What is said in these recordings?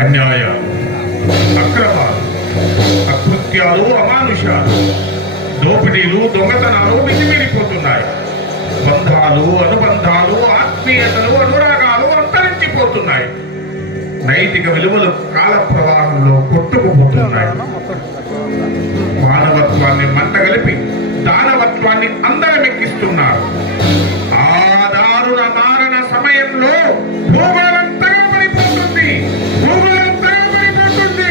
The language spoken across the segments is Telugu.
అన్యాయాలు, అక్రమాలు, అకృత్యాలు, అమానుషాలు, దోపిడీలు, దొంగతనాలు మితిమీరిపోతున్నాయి. బంధాలు, అనుబంధాలు, ఆత్మీయతలు, అనురాగాలు అంతరించిపోతున్నాయి. నైతిక విలువలు కాల ప్రవాహంలో కొట్టుకుపోతున్నాయి. మానవత్వాన్ని మంటగలిపి దానవత్వాన్ని అందరమెక్కిస్తున్నారు. ఆ దారుణ మారణ సమయంలో భూగోళం తగలబడిపోతుంది. భూగోళం తగలబడిపోతుంది.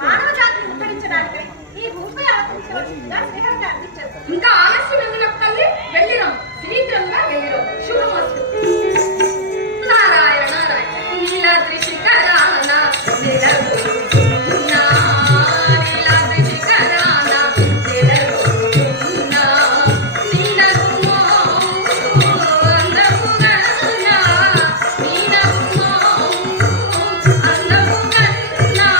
మానవ జాతిని ఉద్ధరించడానికి ఈ భూమిపై అవతరించవలసిందిగా శ్రీహరికి అందించారు. ఇంకా ఆలస్యం ఎందుకు తల్లి? వెళ్ళిరాం, శీఘ్రంగా వెళ్ళిరాం. శుభమస్తు. నారాయణ నారాయణ నీలాద్రి శిఖరాన నిలబడుతున్నా, నీలాద్రి శిఖరాన నిలబడుతున్నా, నీనగుమో అందముగన్నా, నీనగుమో అందముగన్నా,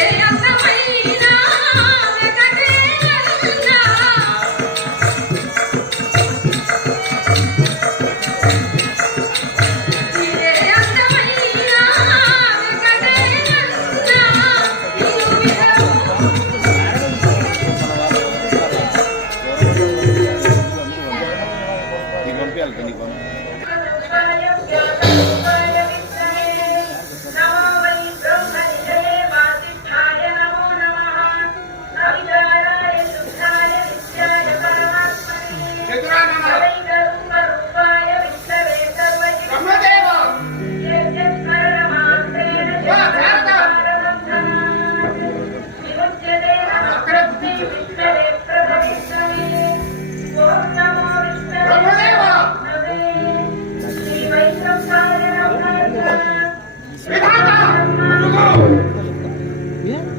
ఏ అందమైనా వెతకేనన్నా.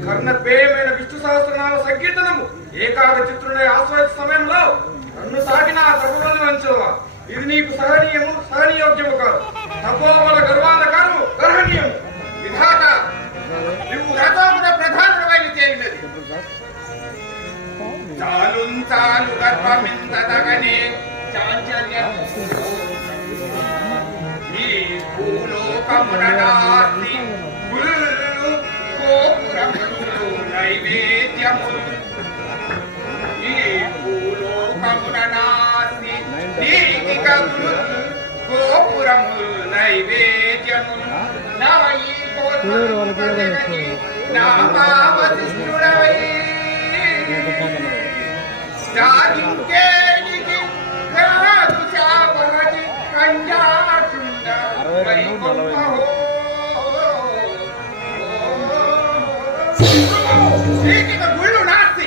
కర్ణపేయమైన విష్ణు సహస్రనామ సంకీర్తనము ఏకాగ చిత్రులై ఆశ్రయించే సమయంలో నన్ను తాకిన ఆ తపములను వంచవా. ఇది నీకు సహనీయోగ్యము కాదు. తపోబల గర్వాంధకారము గర్హనీయము. విధాత నువ్వు రథోముల ప్రధానుడవైన తేలినది. చాలు గర్భమిందగనే చాంచల్యం ఈ భూలోకమున నాస్తి గుళ్ళు గోపురములు నైవేద్యములు. ఈ భూలోకమున నాస్తి నీతిక గుళ్ళు గోపురములు నైవేద్యములు. నవయి కోటి నామావశిష్ఠుడవై జాగింకేనికి రాజు శాపహతి కంజాచుండ వైకుంఠహో. నీకిక గుళ్ళు నాస్తి,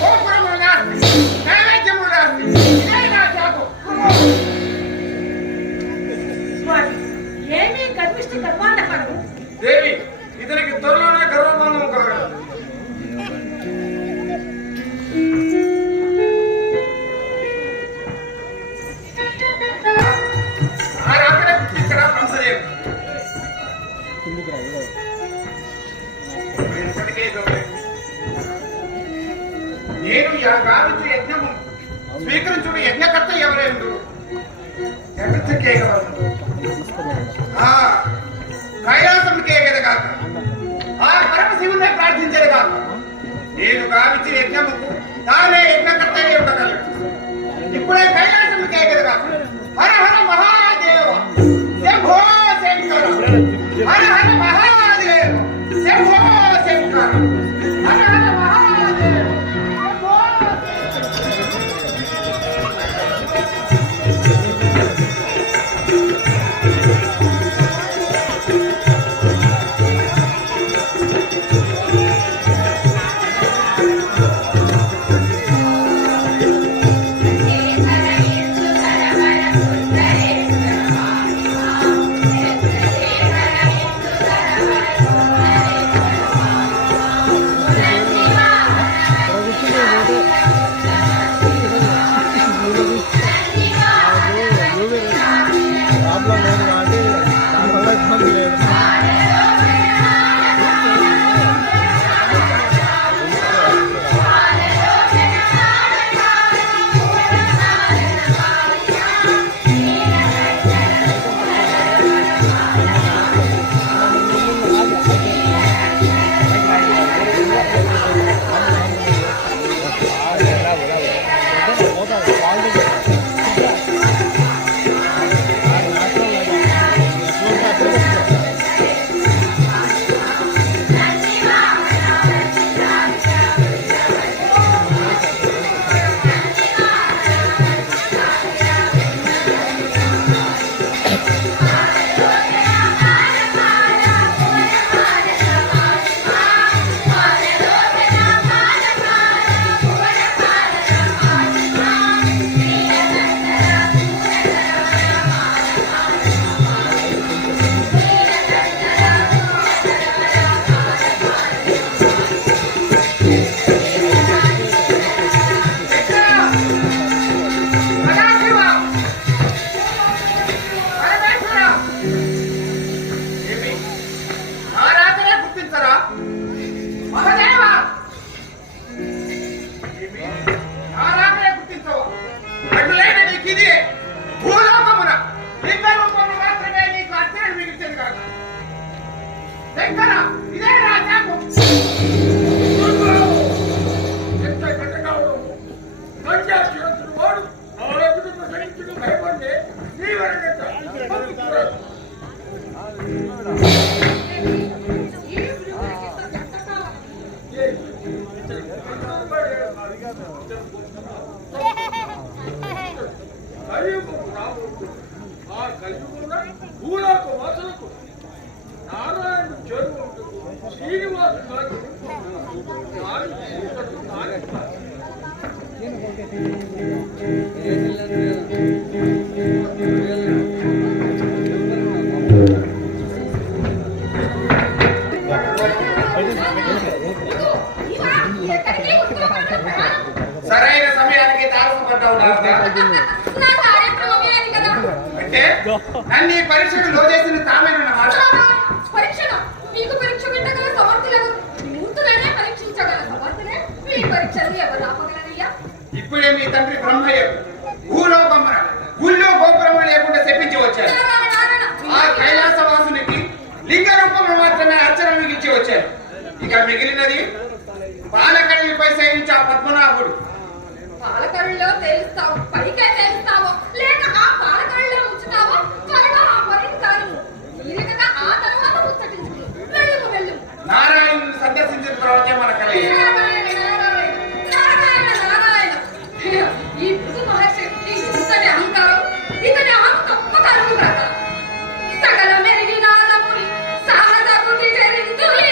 గోపురములు నాస్తి, నైవేద్యములు నాస్తి. ఇదే నా శాపం. స్వామి, ఏమీ గర్విష్టి గర్వాంధకరము. దేవి, ఇతనికి త్వరలోనే గర్వభంగము కలగదు. ఇక్కడ బ్రహ్మదేవుడు నేను గావించు యజ్ఞము స్వీకరించుడు యజ్ఞకర్త ఎవరేందు కైలాసంకే ఎగదగాక, ఆ పరమశివునే ప్రార్థించదు కాక. నేను గావించే యజ్ఞముకు తానే యజ్ఞకర్త ఉండగలడు. ఇప్పుడే కైలాసంకే ఎగదగాక. హర హర మహాదేవ శంభో శంకర, హర హర మహాదేవ శంభో శంకర, హర హర మహాదేవ శంభో Thank you. కలియుగము రాబోతుంది. ఆ కలియుగంలో భూలోక వాసులకు నారాయణ చేరువ ఉంటుంది. శ్రీనివాసు గారు సరైన సమయానికి తారసపడ్డావు నారదా. నా కార్యక్రమమే అది కదా. అంటే నన్ను ఈ పరీక్షకు చేసిన తామేనన్నమాట. పరీక్షణ మీకు పరీక్ష పెట్టగల సమర్థులెవరు? మూర్తులనే పరీక్షించగల సమర్థులే మీ పరీక్షలు ఎవరు ఆపగలరయ్యా? ఇప్పుడే మీ తండ్రి బ్రహ్మయ్య భూలోకమ్మన గుళ్ళో గోపురము లేకుండా చెప్పించి వచ్చారు. ఆ కైలాసవాసునికి లింగ రూపంలో మాత్రమే అర్చన మిగిల్చి వచ్చారు. ఇక మిగిలినది పాలకడలిపై సైనించి ఆ పద్మనాభుడు. పాలకరుల్లో తేలుస్తావు, పైకే తేలుస్తావో లేక ఆ పాలకరుల్లో ఉంచుతావో త్వరగా ఆ పనిని కాదు. తీరికగా ఆ తరువాత ముచ్చటించుకుని వెళ్ళు. నారాయణుని సందర్శించిన తర్వాతే మన కలిగి నారాయణ. ఈ మృదు మహర్షి ఇంతటి అహంకారం, ఇతని అహం తప్పక అనుకున్నాక సకల మెరిగినాదముని సాహస కుటి చరింతులే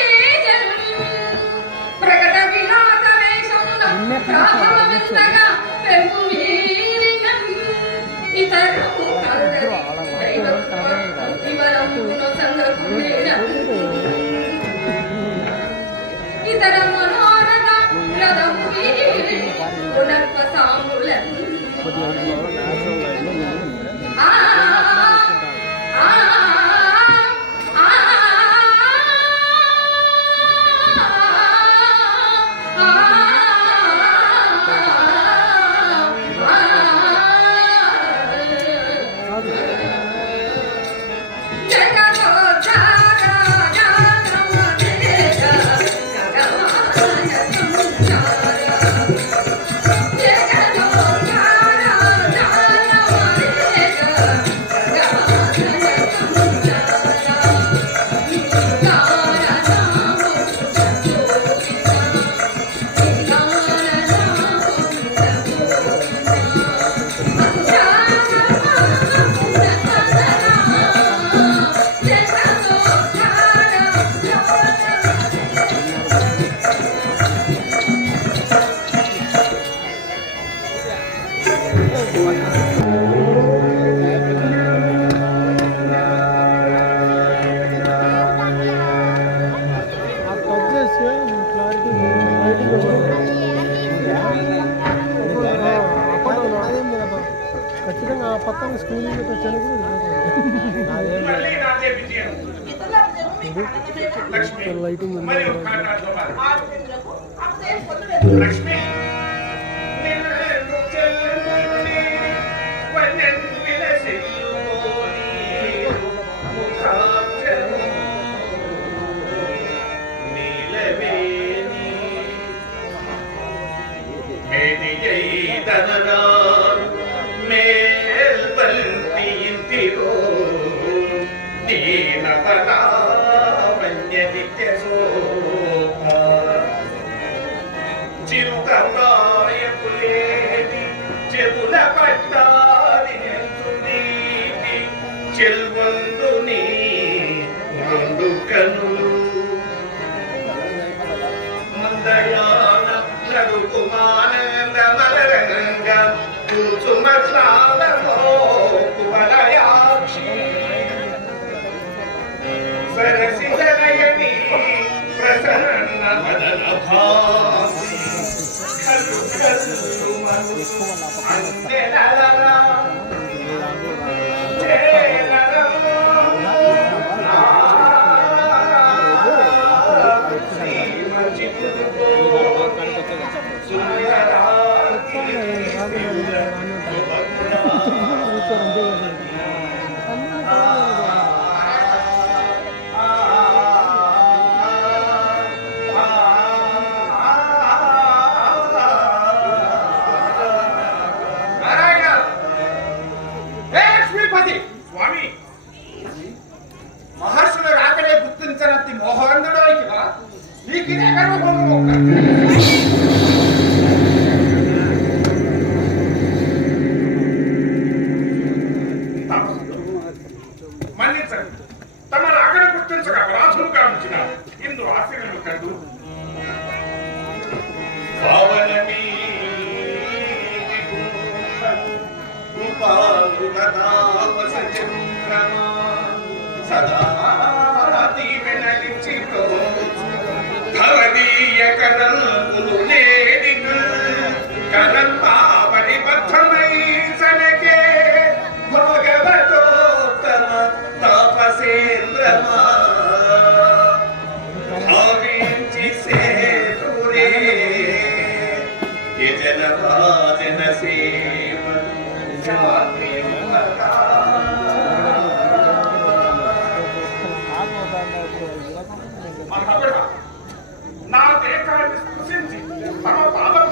ప్రకట విలాస వేషమున ప్రాభవమంతగా పెరుగు మీరినం ఇతరుకు కలదరి దైవత్వమున సంగకునేన ఇతర మనోరథ రథము వీరి పునర్ప సాంగులను ఖచ్చితంగా పక్కన స్కూలింగ్ వచ్చాను మళ్ళీ నాదే విజయం. లక్ష్మి లైటింగ్ మరి ఒక మాట అర్థమా? లక్ష్మి నిన్ను చెల్లుని వన్నెన్నిల సెల్లుని ముఖాక్షము నీలవేణి మేదియైదననా మేల్పల్తియింతిరో దీనవనా వన్యదిత్యశోభ చిరుతమాయపులేటి చెవుల పట్టాది నెంచునీటి చెల్వందు నీ రెండు కనులు మందయాన నడుకుమానందమలరంగ కూర్చుమట్లాలలో కువలయాక్షి సరసి జనయని ప్రసన్న వదన భాసి కలు కలు మనసు అందెలరా స్వామి మహర్షులు రాకడే గుర్తించనంత మోహనందుడు నీకు మన్నించండి. తమ రాకను గుర్తించక అపరాధులు కావించిన ఇందు ఆశలను కండు పావనమీ సదా దీవెనలించి ధవనీయ కరములు లేడి కరపావని బద్ధమై సనకే భగవతోత్తమ తాపసేంద్రమా భావించి సేతురే యజన భాజన సేవ నా దేశాన్ని స్పృశించి తమ పాదం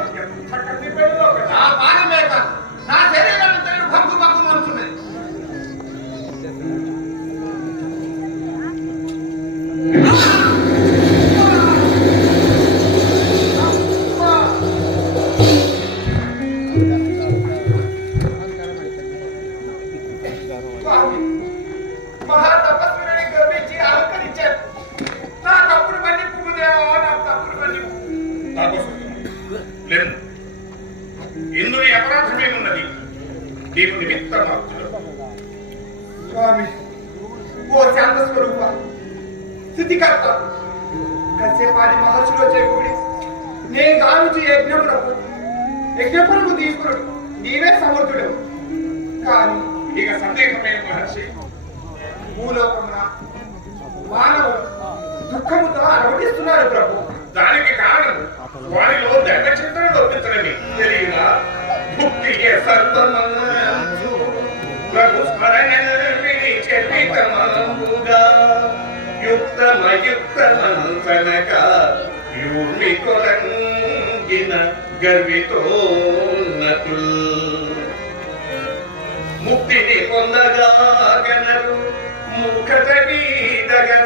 నా పాదమే కాదు నా శరీరాన్ని తల్లి భగ్గు భగ్గు మంచున్నది. మహా తపస్సుని గర్వించి అలంకరించారు. నా తప్పుడు మన్నిపు దేవా, నా తప్పుడు మన్నిపు. లేదు, ఇందులో అపరాధమేమున్నది? నీకు నిమిత్త మాత్రుడు. స్వామి, ఓ శాంత స్వరూప, స్థితికర్త, కశ్యపాది మహర్షులు చేకూడి నేను గావించి యజ్ఞపురకు తీసుకున్నాడు నీవే సమర్థుడు. కానీ ఇక సందేహమే మహర్షి. భూలోకమున మానవుడు దుఃఖముతో అలవటిస్తున్నారు ప్రభు. దానికి కారణం వారిలో దైవ చింతన లోపించడమే. తెలియదా? భుక్తియే సర్వమంచు ప్రభు స్మరణ చెప్పితమంబుగా యుక్తమయుక్తమంతనక యూమి కొరంగిన గర్వితోన్నతుల్ ముక్తిని పొందగా గనరు ముఖత వీదగతాలరెన్నరు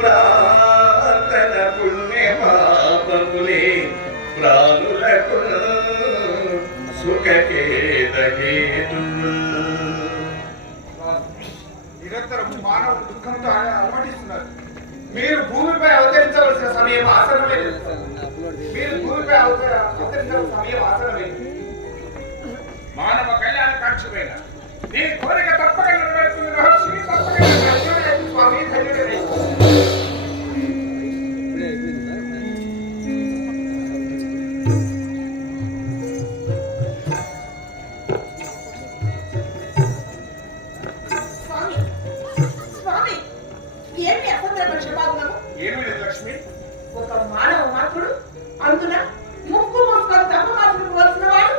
ప్రార్థన పుణ్య పాపములే ప్రాణులకు సుఖకేదహేతు. నిరంతరం మానవుడు దుఃఖంతో అలవటిస్తున్నారు. మీరు భూమిపై అవతరించవలసిన సమయం ఆసనలేదు. మీరు భూమిపై అవతరించవలసిన సమయం ఆసనలేదు. మానవ కళ్యాణ కాంక్షమైన నీ కోరిక తప్పక నెరవేరుతుంది మహర్షి, తప్పక నెరవేరుతుంది. స్వామి ధన్యుడనే. స్వామి స్వామి ఏమి అసందర్భ క్షమాగుణము? ఏమి లేదు లక్ష్మి. ఒక మానవ మాత్రుడు అందున ముక్కు మూసుకొని తప్ప మాత్రం వాడు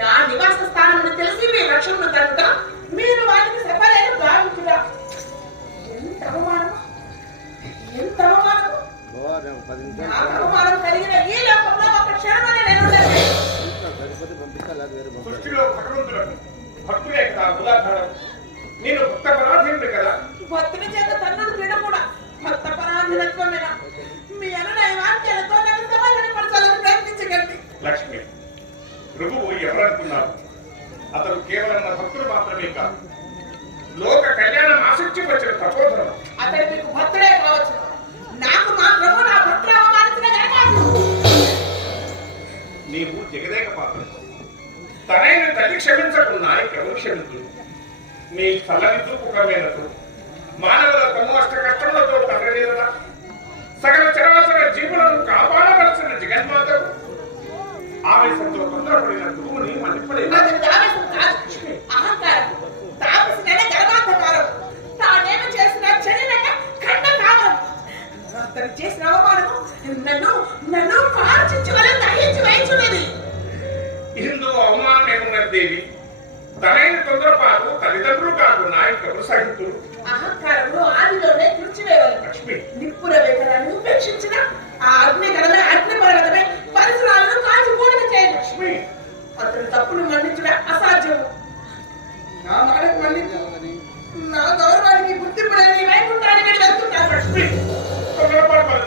నా నివాస స్థానమును తెలిసి మీ రక్షణను తట్టుగా మీరు వాటికి చెప్పలేని భావించుగా ఎంత అవమానము, ఎంత అవమానము! నాకు అవమానం కలిగిన ఈ లోకంలో ఒక క్షణమని నేను ఉండలేను. సృష్టిలో భగవంతులకు భక్తులే కదా ఉదాహరణ. నేను భక్త పరాధీనుడు కదా. భక్తుని చేత తన్నుడు తినడం కూడా భక్త పరాధీనత్వమేనా? మీ అనునయ వాక్యాలతో నన్ను సమాధానపరచాలని ప్రయత్నించగలిగి. లక్ష్మి, ప్రభువు ఎవరనుకున్నారు? అతడు కేవలం నా భక్తుడు మాత్రమే కాదు, లోక కళ్యాణం ఆసక్తి వచ్చిన తపోధనం. అతడు మీకు భక్తుడే కావచ్చు, నాకు మాత్రము నా భక్తుడు అవమానించిన కాదు. నీవు జగదేక పాత్ర. తనైన తల్లి క్షమించకున్నా ఎవరు క్షమించు? నీ చల్లని చూపుకమైనదు మానవుల తమ అష్ట కష్టములతో తండ్రిదా సకల చరాచర జీవులను కాపాడవలసిన జగన్మాతకు ఆవేశంతో తొందరపడిన గురువుని మన్నిపలేదు. అతని ఆవేశం కాదు, అహంకారం. తాపసినైన గర్భాంధకారం. తానేమి చేసిన చెడినక ఖండ కామం. అతను చేసిన అవమానము నన్ను కార్చించి వల్ల దహించి వేయించున్నది. ఇందులో అవమానం ఏమున్నది దేవి? తనైన తొందరపాటు తల్లిదండ్రులు కాకుండా ఇంకెవరు సహితులు? అహంకారంలో ఆదిలోనే తుడిచివేయగలరు. లక్ష్మి, నిప్పుల వేగరాన్ని ఉపేక్షించిన ఆ అగ్నికరమే అగ్నిపర్వతమే పరిసరాలను కాల్చి బూడిద చేయదు. లక్ష్మి, అతను తప్పులు మన్నించడం అసాధ్యము. నా మాటకు మళ్ళీ నా గౌరవానికి గుర్తింపు లేని వైకుంఠానికి వెళ్తున్నాను. లక్ష్మి, తొందరపాటు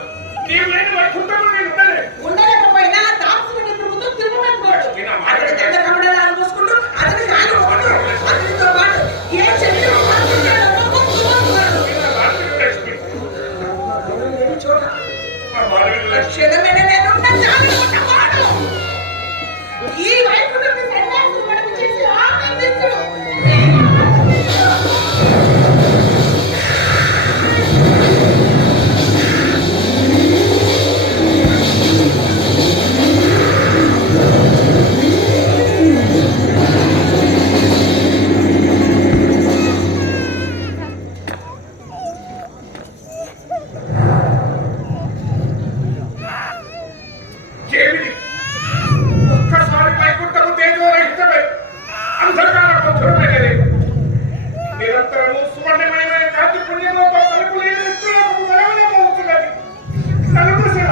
లక్షణమైన నేనున్న చాలు ఈ వైకుంఠపు సన్యాసం మనకు చేసి ఆనందించును. ఒక్కసారి వైకుంఠము తేజోరహితమై అంధకార మధురమైనది. నిరంతరము సువర్ణమయమైన కాంతి పుణ్యలోక తలుపు లేని నిత్యులకు వెలవెలమవుతున్నది. నలుగుసల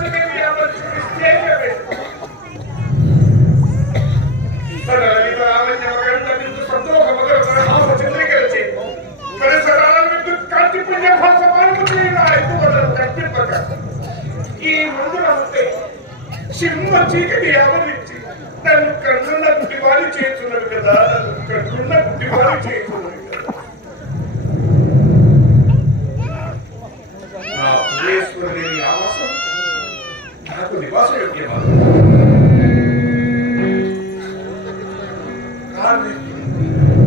చిన్నవి అమర్చుకుని స్టేజ్ వేసుకో. తన లలిత లావణ్య మగంత బిందు సంతోష మధుర తరహాస చిత్రీకరించే పరిసరాల విద్యుత్ కాంతి పుణ్య భాష పాల్గొని ఎత్తువదలు కట్టింపక ఈ ముందున ఉంటే సింహ చీకటి ఆవరించి నన్ను కన్నున్న గుడ్డివారి చేస్తున్నది కదా, నన్ను కన్నున్న గుడ్డివారి చేస్తున్నది కదా. నా హృదయేశ్వరుని ఆవాసం నాకు నివాస యోగ్యమా?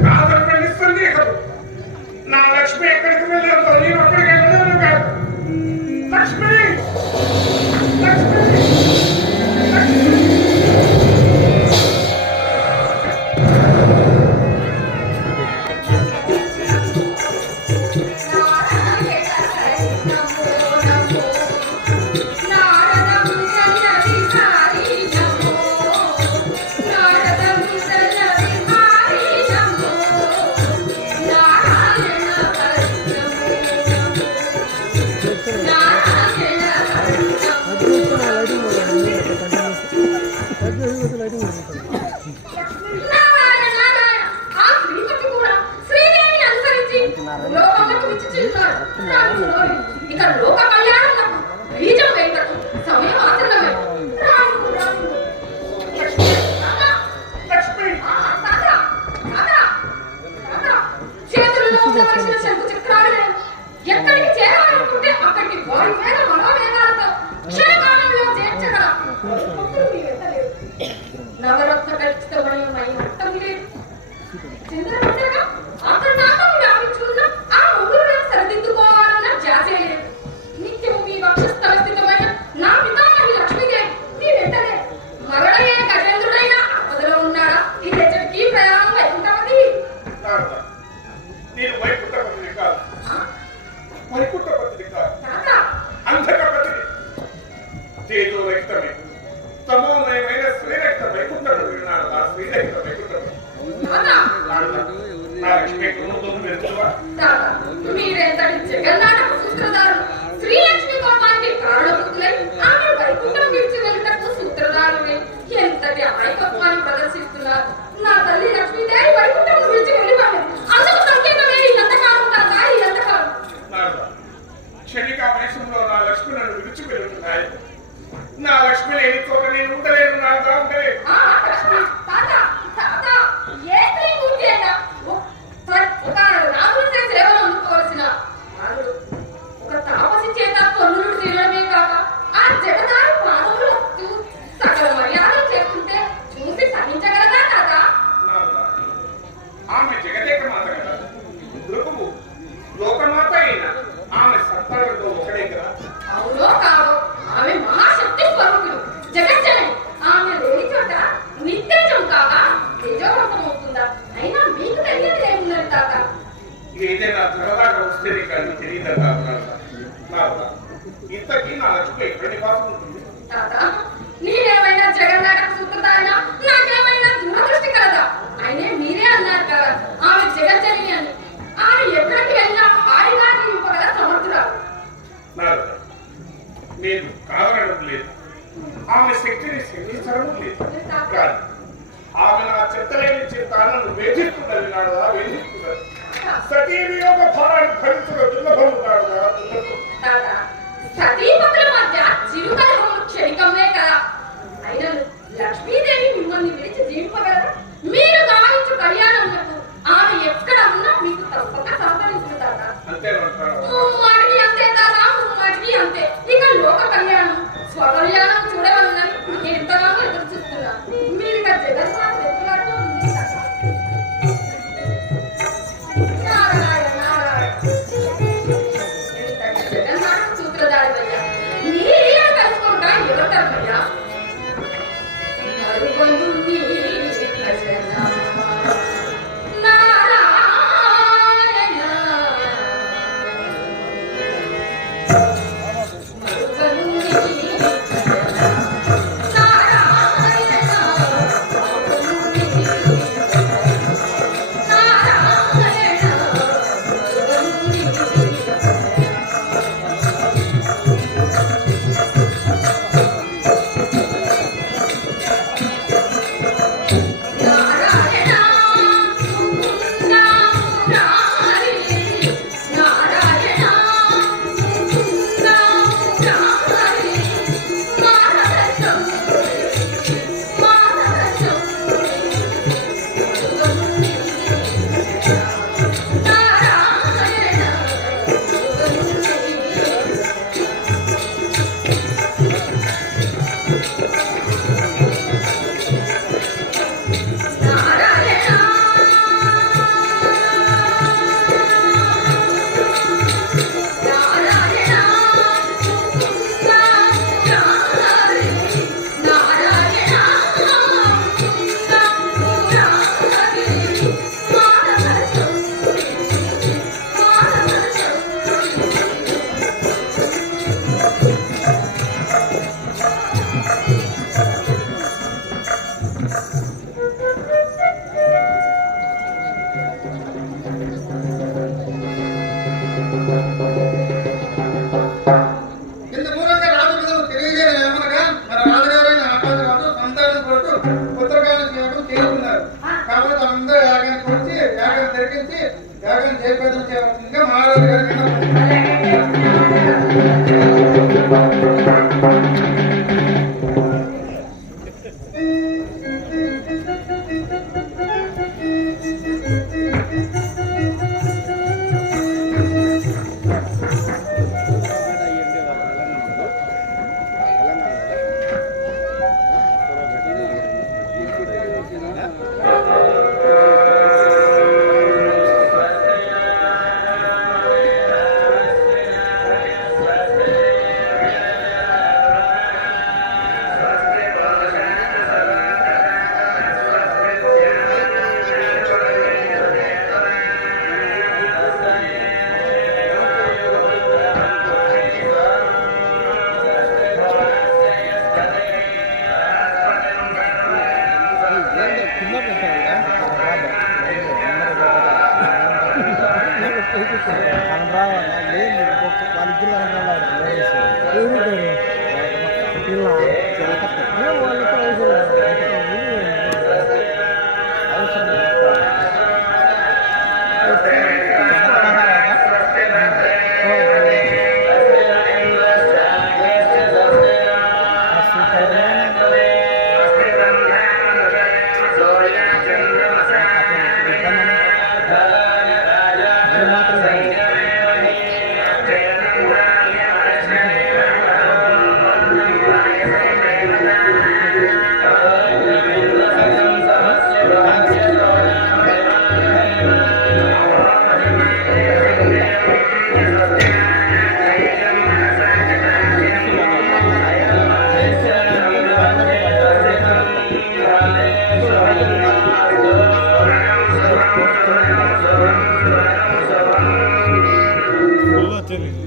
కాదన్న నిస్సందేహం నా లక్ష్మి ఎక్కడికి వెళ్ళాలో నేను అక్కడికి వెళ్ళాను కాదు. లక్ష్మి లక్ష్మి ఇక్కడ లోక కళ్యాణం బీజం వేయటం సమయం ఆసన్నమే. చేతుల్లో ఉండవలసిన శంకు చక్రాలు ఎక్కడికి చేరాలనుకుంటే అక్కడికి వారి వేద మనోవేదాలతో క్షణకాలంలో చేర్చగల నవరత్న ఖచ్చితమైన అర్థం లేదు. చంద్రమండగా అక్కడ నామం వ్యాపించుకున్న ఆ ముగ్గురులను సరిదిద్దుకోవాలన్న జాసే లేదు. నిత్యము మీ వక్షస్థల స్థితమైన నా పితామహి లక్ష్మీదేవి మీ వెంటనే మరడయ్యే గజేంద్రుడైన ఆపదలో ఉన్నాడా? ఈ హెచ్చరికీ ప్రయాణం వైకుంఠపతి. నేను వైకుంఠపతిని కాదు, వైకుంఠపతిని కాదు, అంధకపతిని. తేజోరహితమే తమోమయమైన శ్రీరహిత వైకుంఠపతి విన్నాడు. ఆ శ్రీరహిత వైకుంఠపతి నా లక్ష్మి మీరెంతటి జగన్నాటక సూత్రధారులు. శ్రీలక్ష్మి కోపానికి కారణభూతులై ఆమె వైకుంఠం విడిచి వెళ్ళటకు సూత్రధారులే ఎంతటి అమాయకత్వాన్ని ప్రదర్శిస్తున్నారు. నా తల్లి లక్ష్మీదేవి వైకుంఠం విడిచి వెళ్ళిపోయింది. అందుకు సంకేతమే ఈ అంతకాలం తాత, ఈ అంతకాలం. క్షణిక వయసులో నా లక్ష్మి నన్ను విడిచి వెళ్తున్నాయి. నా లక్ష్మి లేని చోట నేను ఉండలేను. నాగా ఉండలేదు. ఏ స్త్రీ పూర్తి అయినా ఒక రాజులే సేవలు అందుకోవాల్సిన రాజుడు ఒక తాపసి చేత కొన్నుడు తీయడమే కాక ఆ జగదారు పాదములు సకల మర్యాదలు చేస్తుంటే చూసి సహించగలదా తాత? ఆమె జగదేక మాత కదా, దృకువు లోకమాత అయినా ఆమె సంతానంతో ఒకడే కదా. అవునో కాదో ఆమె మహాశక్తి స్వరూపుడు జగజ్జనని. ఆమె లేని చోట నిత్యజం కాగా తేజోవంతమవుతుందా? అయినా మీకు తెలియదు ఏమున్నది తాత? ఏదైనా త్వరలాగా వస్తేనే కానీ తెలియదా? ఇంతకీ నా లక్ష్మి ఎక్కడ నివాసం ఉంటుంది? తాత నేనేమైనా జగన్నాటక సూత్రధారినా? నాకేమైనా దూరదృష్టి కలదా? అయినే మీరే అన్నారు కదా ఆమె జగజ్జనని అని. ఆమె ఎక్కడికి వెళ్ళినా హాయిగా నింపగల సమర్థురాలు. నేను కాదనడం లేదు, ఆమె శక్తిని శంకించడం లేదు. కానీ ఆమె నా చింతలేని చింతాలను వేధిస్తున్నది నాడా, వేధిస్తున్నది. సతీ వియోగ భారాన్ని భరించడం దుర్లభం నాడా, దుర్లభం. సతీపతుల మధ్య చిరుకలహములు క్షణికమే కదా. అయినా లక్ష్మీదేవి మిమ్మల్ని విడిచి జీవింపగలరా? మీరు గావించు కళ్యాణములకు ఆమె ఎక్కడ ఉన్నా మీకు తప్పక సహకరించుతారా? అంతేనంటారా? ముమ్మాటికి అంతే తాత, ముమ్మాటికి అంతే.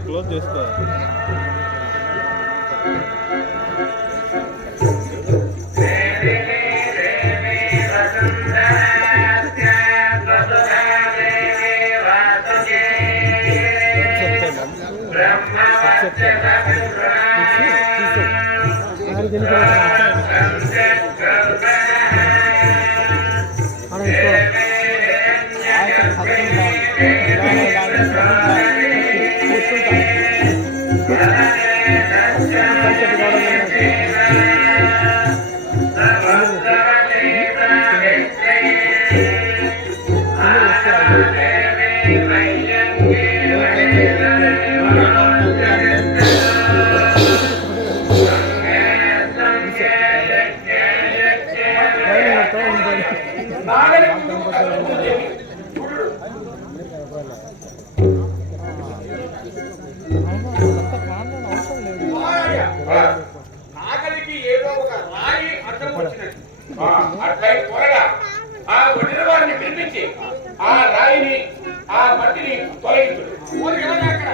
క్లోజ్ చేసుకో. నాగలికి ఏదో ఒక రాయి అడ్డం వచ్చినట్టు అట్లయి త్వరగా ఆ ఒడిన వారిని పిలిపించి ఆ రాయిని ఆ మట్టిని తొలగించుడు. అక్కడ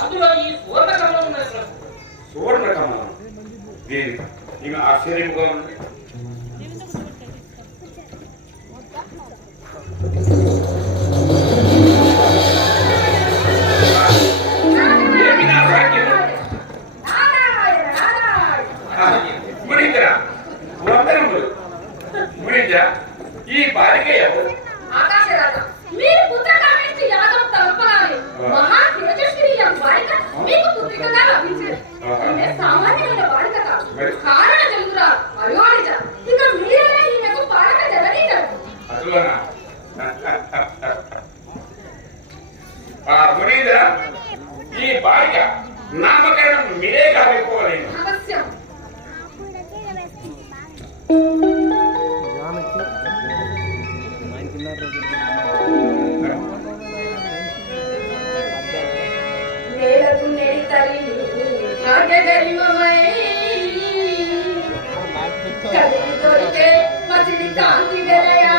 అందులో ఈ సువర్ణ కమలం ఉన్నది. సువర్ణ కమలం ఇంకా ఆశ్చర్యంగా ఉంది. ఈ బాలిక ఎవరు? ఆకాశరాజా, మీరు పుత్రకామేష్టి యాగం తలపగానే మహా తేజస్విని బాలిక మీకు పుత్రికగా లభించింది. ఈమె సామాన్యమైన బాలిక కాదు, కారణ జంతురా అయోనిజ. ఇక మీరే ఈమెకు పాలక జననీజం. అసలునా మునీంద్ర, ఈ బాలిక నామకరణం మీరే కాకపోలేదు. అవశ్యం. నేలకు నేడి తల్లి భాగ్యగరిమమై కదిలి దొరికే మసిడి కాంతి వెలయా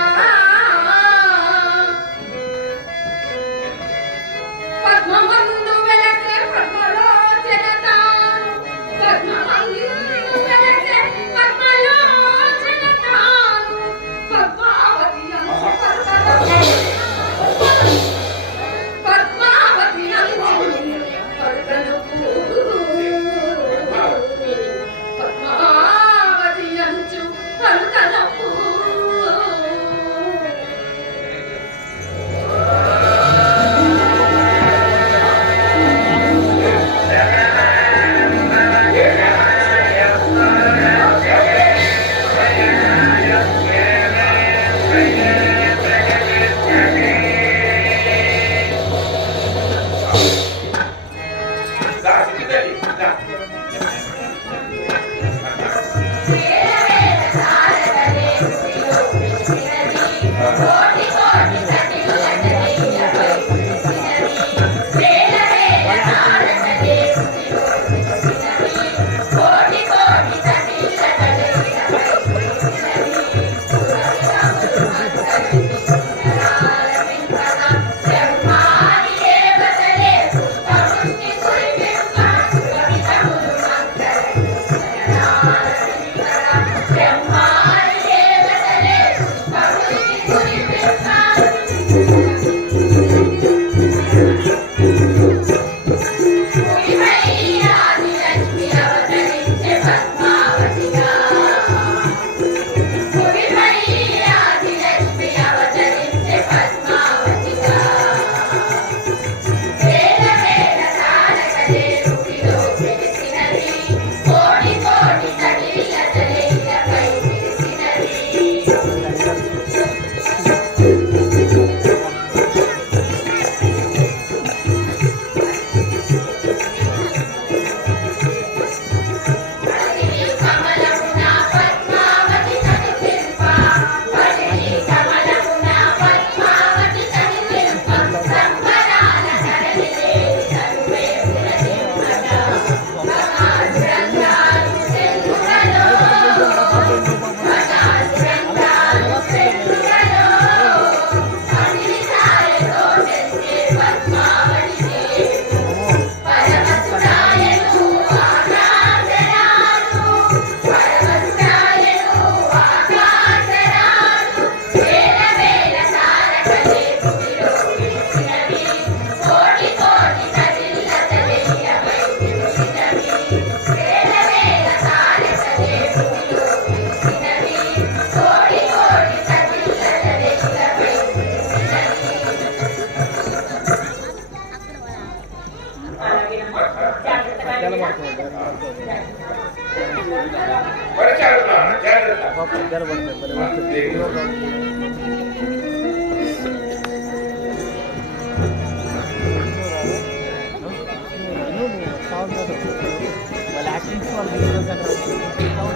వాళ్ళ యాక్టింగ్స్ వాళ్ళ వీడియోస్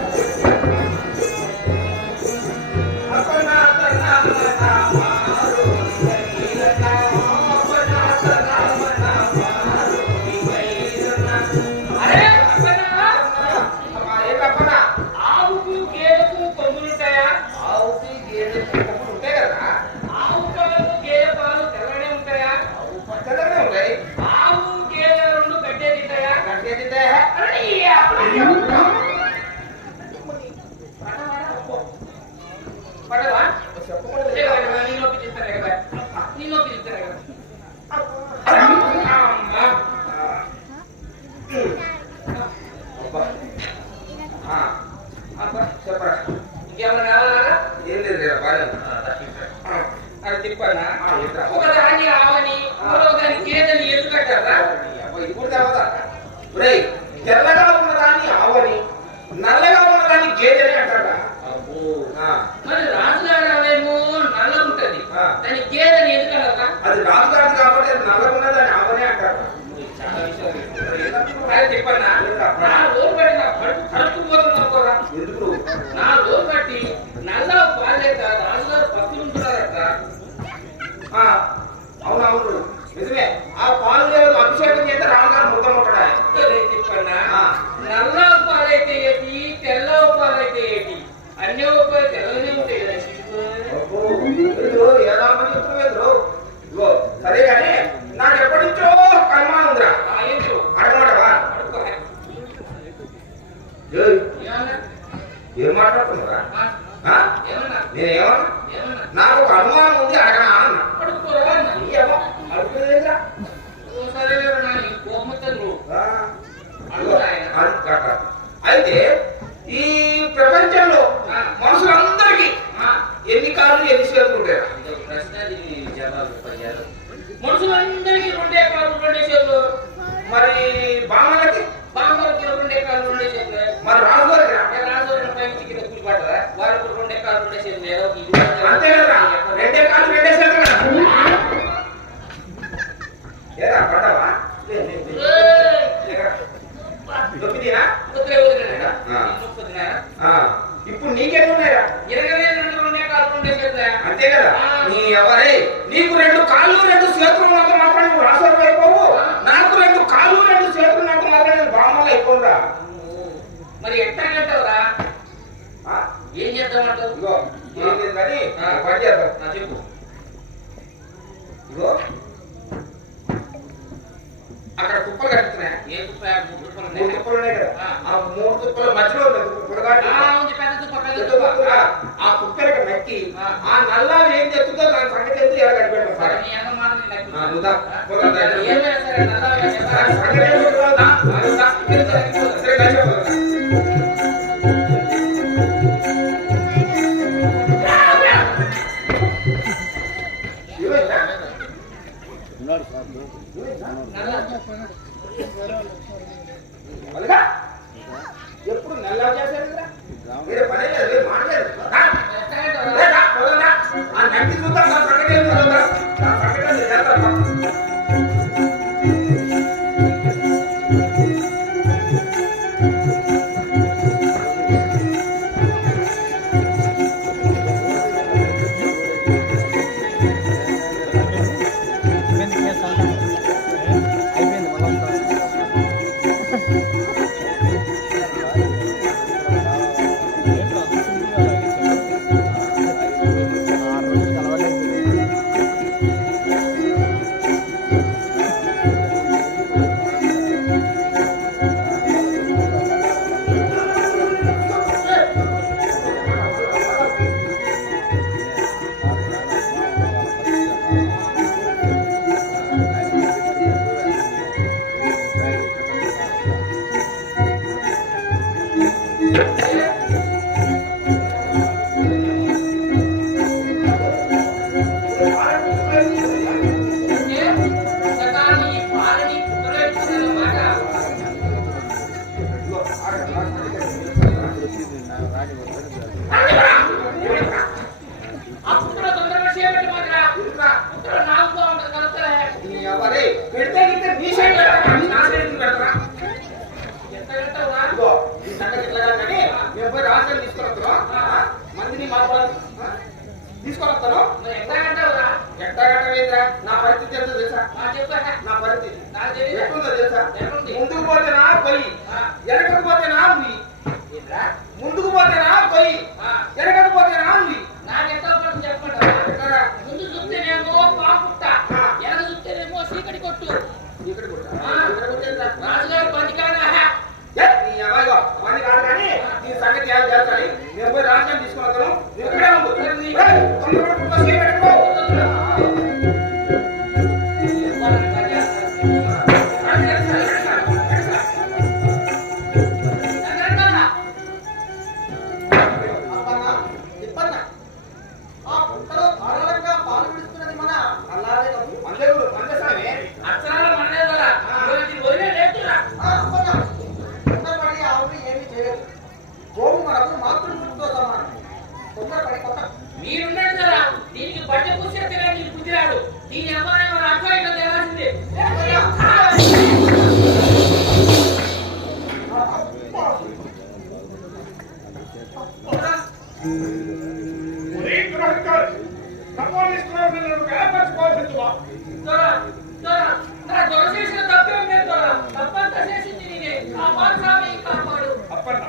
తెల్లగా ఉన్నదాన్ని ఆవని నల్లగా ఉన్నదాన్ని గేదెని అంటారా? మరి రాజుగారేమో నల్ల ఉంటది, దాని గేదెని ఎందుకంటారా? అది రాజుగారు కాబట్టి అది నల్లగా ఉన్నదాన్ని ఆవని అంటారా? చెప్పన్నా నా లోన్ పడిన కడుపు పోతుంది అనుకోరా? ఎందుకు నా లోన్ బట్టి నల్ల పాలేక రాజుగారు భక్తులు ఉంటున్నారట. అవునవును నిజమే. ఆ పాలు అభిషేకం చేస్తే రాజుగారు ముద్దం ఉంటాడా? చెప్పన్నా నల్ల పాలైతే ఏంటి, తెల్ల పాలైతే ఏంటి? అన్ని ఉపాలు తెల్లనే ఉంటాయి కదా. ఏదామని చెప్తున్నారు. ఇగో సరే కానీ నాకు ఎప్పటి నుంచో అనుమానం ఉందిరా. ఏంటో అడగమాటవా? ఏం మాట్లాడుతున్నారా? నేనేమన్నా నాకు ఒక అనుమానం ఉంది అడగనా అన్నా. అడుగుతుందిరా అయితే ఈ ప్రపంచంలో మనుషులందరికీ ఎన్ని కాళ్ళు ఎన్ని చేతులు ఉంటాయా? మనుషులందరికీ రెండే కాళ్ళు రెండే చేతులు. మరి బామ్మలకి బామ్మలకి రెండే కాళ్ళు రెండే చేతులు. మరి రాజుగారికి రాజు పైకి కింద కూలి పడ్డరా? వాళ్ళకు రెండే కాళ్ళు రెండే చేతులు. అంతే కదా, రెండే కాళ్ళు రెండే నీకు 2 కాళ్ళు 2 చేతులు ఉన్నంత మాత్రం నువ్వు రాసోడు అయిపోవు, నాకు 2 కాళ్ళు 2 చేతులు ఉన్నంత మాత్రం నేను బామ్మలు అయిపోవురా. మరి ఎట్లా అంటావురా? ఏం చేద్దామంటావు? ఇగో ఏం లేదు కానీ పని చేద్దాం. చెప్పు. ఇగో అక్కడ కుప్పలు కట్టుతున్నాయా? ఏ తుప్ప? 3 తుప్పలు 3 తుప్పలు ఉన్నాయి కదా, ఆ 3 తుప్పల మధ్యలో పొడగాటి పెద్ద తుప్ప, పెద్ద పెద్ద తుప్ప. తుప్ప. ఆ కుప్పలకి నక్కి ఆ నల్లాలు ఏం చెప్తుందో దాని సంగతి ఎంత ఎలా కనిపెడతాం సార్? నీ అన్న మాట నేను లెక్క. నువ్వుదా పోదాం దా. ఏమైనా సరే నల్లా దాని సంగతి ఏంటో చూద్దాం. నువ్వుదా. సరే కలిసి పోదాం. ఏమైందా? మళ్ళా ఎప్పుడు నల్లా చేశారు? వేరే పనే లేదు, వేరే మాట్లాడలేదు. ఆ నమ్మి చూద్దాం, నా సంగతి ఏంటో చూద్దాం. నా సంగతి ఏంటో చేద్దాం. అయిపోయింది పెడితే నీ సైడ్ నా సైడ్ పెడతారా? ఇదిగో ఈ సంగతి ఇట్లా కాదు కానీ మేము పోయి రాష్ట్రాలు తీసుకొని వస్తున్నాం. మందిని తీసుకొని వస్తాను. ఎట్టగట్టలేదురా, నా పరిస్థితి ఎంతో తెలుసా? నా పరిస్థితి ఎట్లుందో తెలుసా? ముందుకు పోతేనా పొయ్యి, వెనకకు పోతేనా నువ్వు. ముందుకు పోతేనా పొయ్యి, వెనకకు పోతేనా నువ్వు. ముందు చూస్తేనేమో పాపుట్ట, వెనక చూస్తేనేమో చీకటి కొట్టు. ఇక్కడ కొట్టా? రాజుగారు పని కాదా? నీ అబ్బాయిగో అవన్నీ కాదు కానీ నీ సంగతి ఏం చేస్తాను. నేను పోయి రాష్ట్రాలు తీసుకుని వస్తాను. నువ్వు ఇక్కడే ఉండు. తొందరపడి కుక్క సీట్ పెట్టుకో. మీరున్నాడు కదా, దీనికి బట్ట పూసేస్తే నీకు బుద్ధి రాడు. దీని అమ్మాయి అర్థం తెలవాల్సిందే. చేసిన తప్పేం లేదు, తప్పంతా చేసింది నేనే. ఆ పాఠశాల కాపాడు. అప్పన్న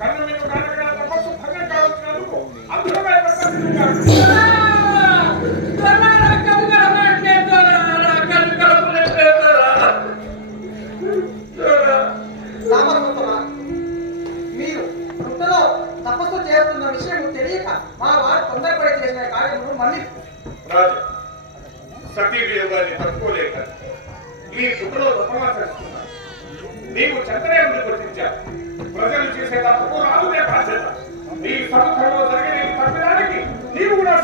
కన్ను మీద కారణంగా తపస్సు భంగం కావచ్చినందుకు అందులో మీరు వృత్తలో తపస్సు చేస్తున్న విషయం తెలియక మా వారు తొందరపడి చేసిన కార్యములు మళ్ళీ రాజు సతీ వియోగాన్ని తట్టుకోలేక ఈ పుట్టులో తప్పమాచరిస్తున్నా. నీవు చెంతనే ఉండి గుర్తించావు. ప్రజలు చేసే తప్పుకు రాదునే బాధ్యత. నీ సముఖంలో జరిగే తప్పడానికి నీవు కూడా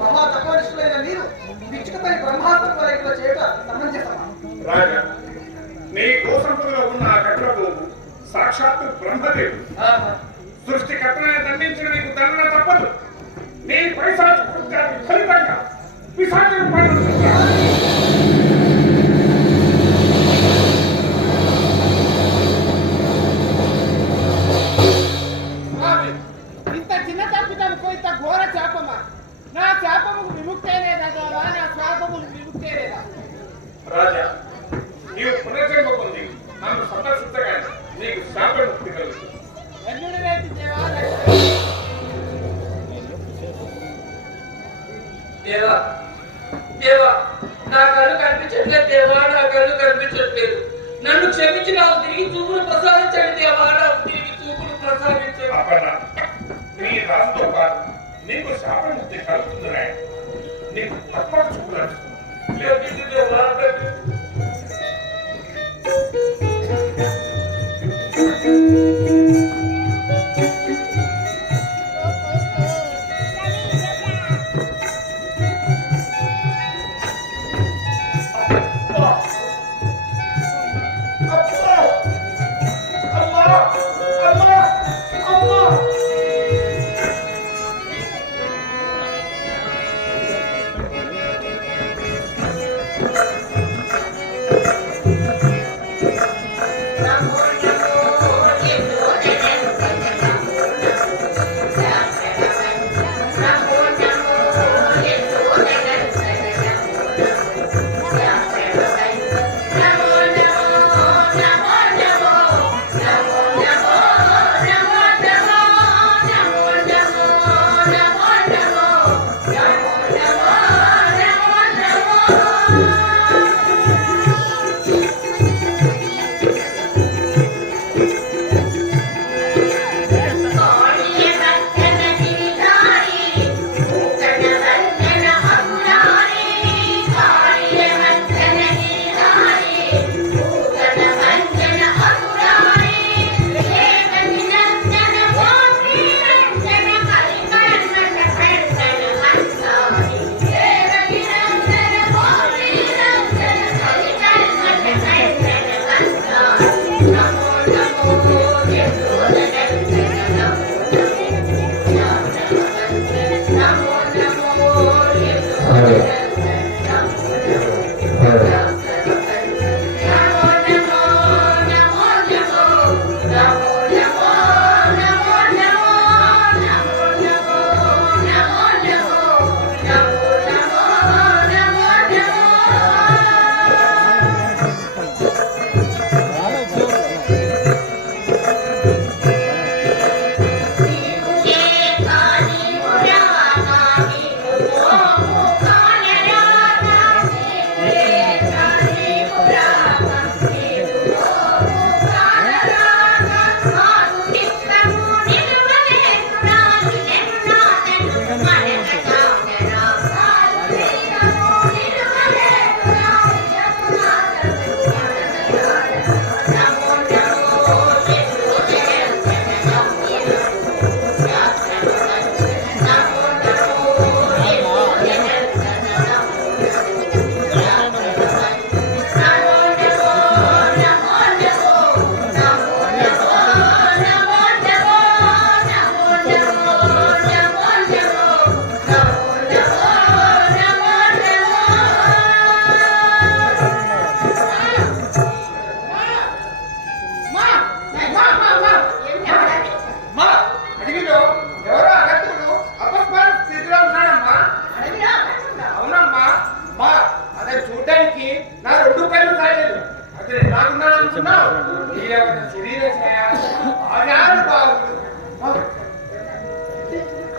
మహా తపోనిష్ఠులైన మీరు పిచ్చుకపై బ్రహ్మాస్త్ర ప్రయోగంలో చేయడం సమంజసమా? రాజా, నీ గోసంపులో ఉన్న ఆ కట్లకు సాక్షాత్తు బ్రహ్మదేవుడు. సృష్టికర్తనే దండించిన నీకు దండన తప్పదు. నీ పైశాచ కృత్యానికి ఫలితంగా పిశాచం ఇంత చిన్న తప్పిదానికి ఇంత ఘోర చేపమా? నా రాజా, నీవు పునర్జన్మ పొంది నన్ను సందర్శించగా నీకు శాప ముక్తి కలుగుతుంది. దేవా దేవా, నా కళ్ళు కనిపించట్లేదు దేవా, నా కళ్ళు కనిపించట్లేదు. నన్ను క్షమించి నాకు తిరిగి చూపులు ప్రసాదించండి దేవా, నాకు తిరిగి చూపులు ప్రసాదించండి. అపర్ణ, నీ రాజుతో పాటు నీకు శాప ముక్తి కలుగుతుందిరా. నీకు తప్పక చూపులాడు లేదు దేవా,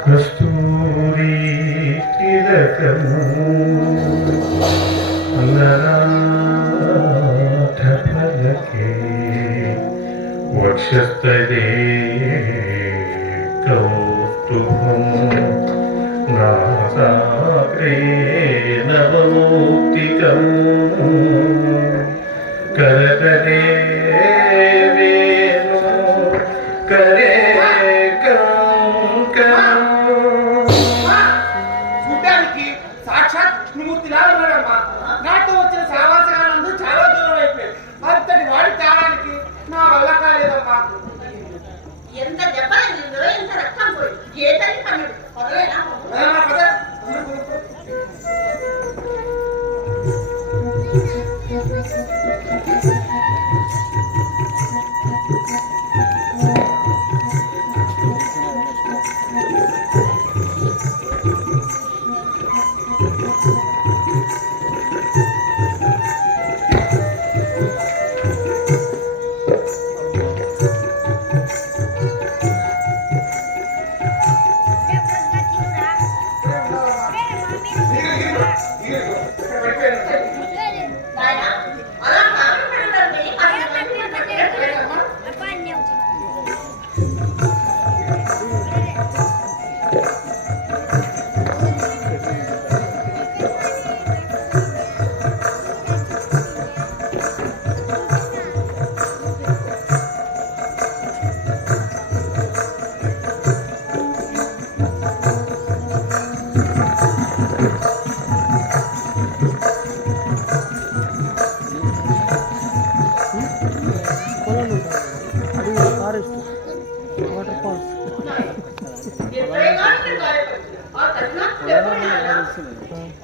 కస్తూరి తిలకము అలనాథ ఫలకే వక్షస్థలే కౌస్తుభం నాసాగ్రే నవమౌక్తికం కరతలే వేణు కరే చూడ్డానికి సాక్షాత్ కృష్ణమూర్తిలా ఉన్నాడమ్మా. నాతో వచ్చిన సావాసగానందు చాలా దూరం అయిపోయింది. అంతటి వాడి తేడానికి నా వల్ల కాలేదమ్మా. ఎంత దెబ్బలు ఎంత రక్తం పోయి ఏ తల్లి పన్నుడు పదలేనా పద.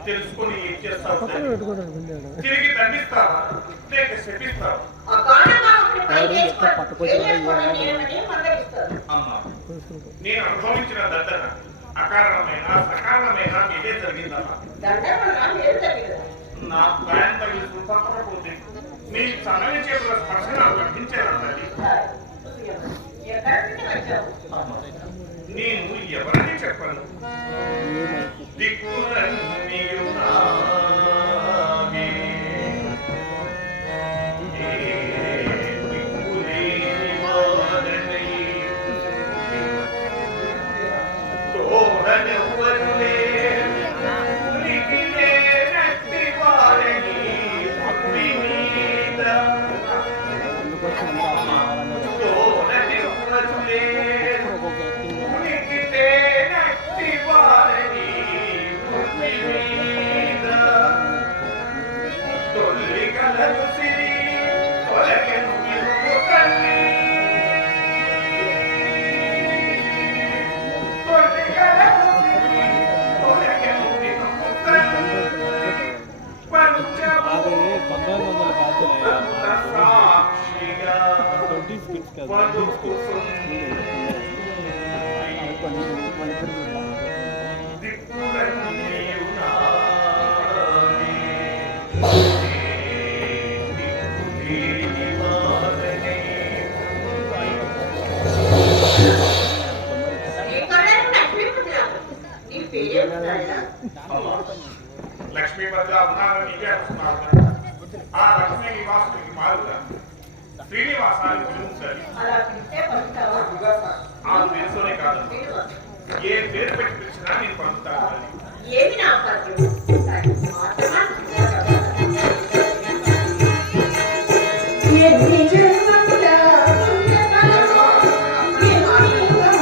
తెలుసుకొని ఏం చేస్తావు? తిరిగి దండిస్తావా లేక శపిస్తావా? ఆ కారణంగా ఒకటి పై చేసుకోవడం, ఏం చేసుకోవడం నేనని మందలిస్తాను. అమ్మా, నేను అనుభవించిన దండన అకారణమైన సకారణమైన మీదే జరిగిందమ్మా. దండం వల్ల నేను తగ్గిదా? నా ప్లాన్ తగిలి తప్పకపోతే నీ చల్లని చేతుల స్పర్శ నాకు లభించేదండి. ఎక్కడి నుండి వచ్చావు? నేను ఎవరిని చెప్పను. దిక్కులన్నీయు నావే. ఏ దిక్కులేని వాడనై తోడనెవ్వరు లేరు, ఉనికి లేనట్టి వాడని భూమి మీద. తోడనెవ్వరు లేరు, ఉనికి లేనట్టి వాడని భూమి మీద. తొల్లి కలరు సిరి తొలగెను విరుగు తల్లి. తొల్లి కలరు సిరి తొలగెను విరుగు తల్లి. పంచభూత సాక్షిగా బతుకుతుంది. దిక్కులన్నీయు నావే. దిక్కులేని వాడనై ఎక్కడైనా లక్ష్మీపతిరా? నీ పేరేమిటయ్యా? అమ్మా, లక్ష్మీపతిగా ఉన్నారని నీకే అనుకున్నాను. ఆ లక్ష్మీ నివాసునికి మారుగా శ్రీనివాసాన్ని పిలుస్తారు. అలా పిలిస్తే పలుకుతావా? ఆ తెలుసునే కాదు, పిలువ. ఏ పేరు పెట్టి పిలిచినా నేను పంపుతాను. ఏమి నా భాగ్యం? ఎన్ని జన్మముల పుణ్యఫలమో ఈ మానవముల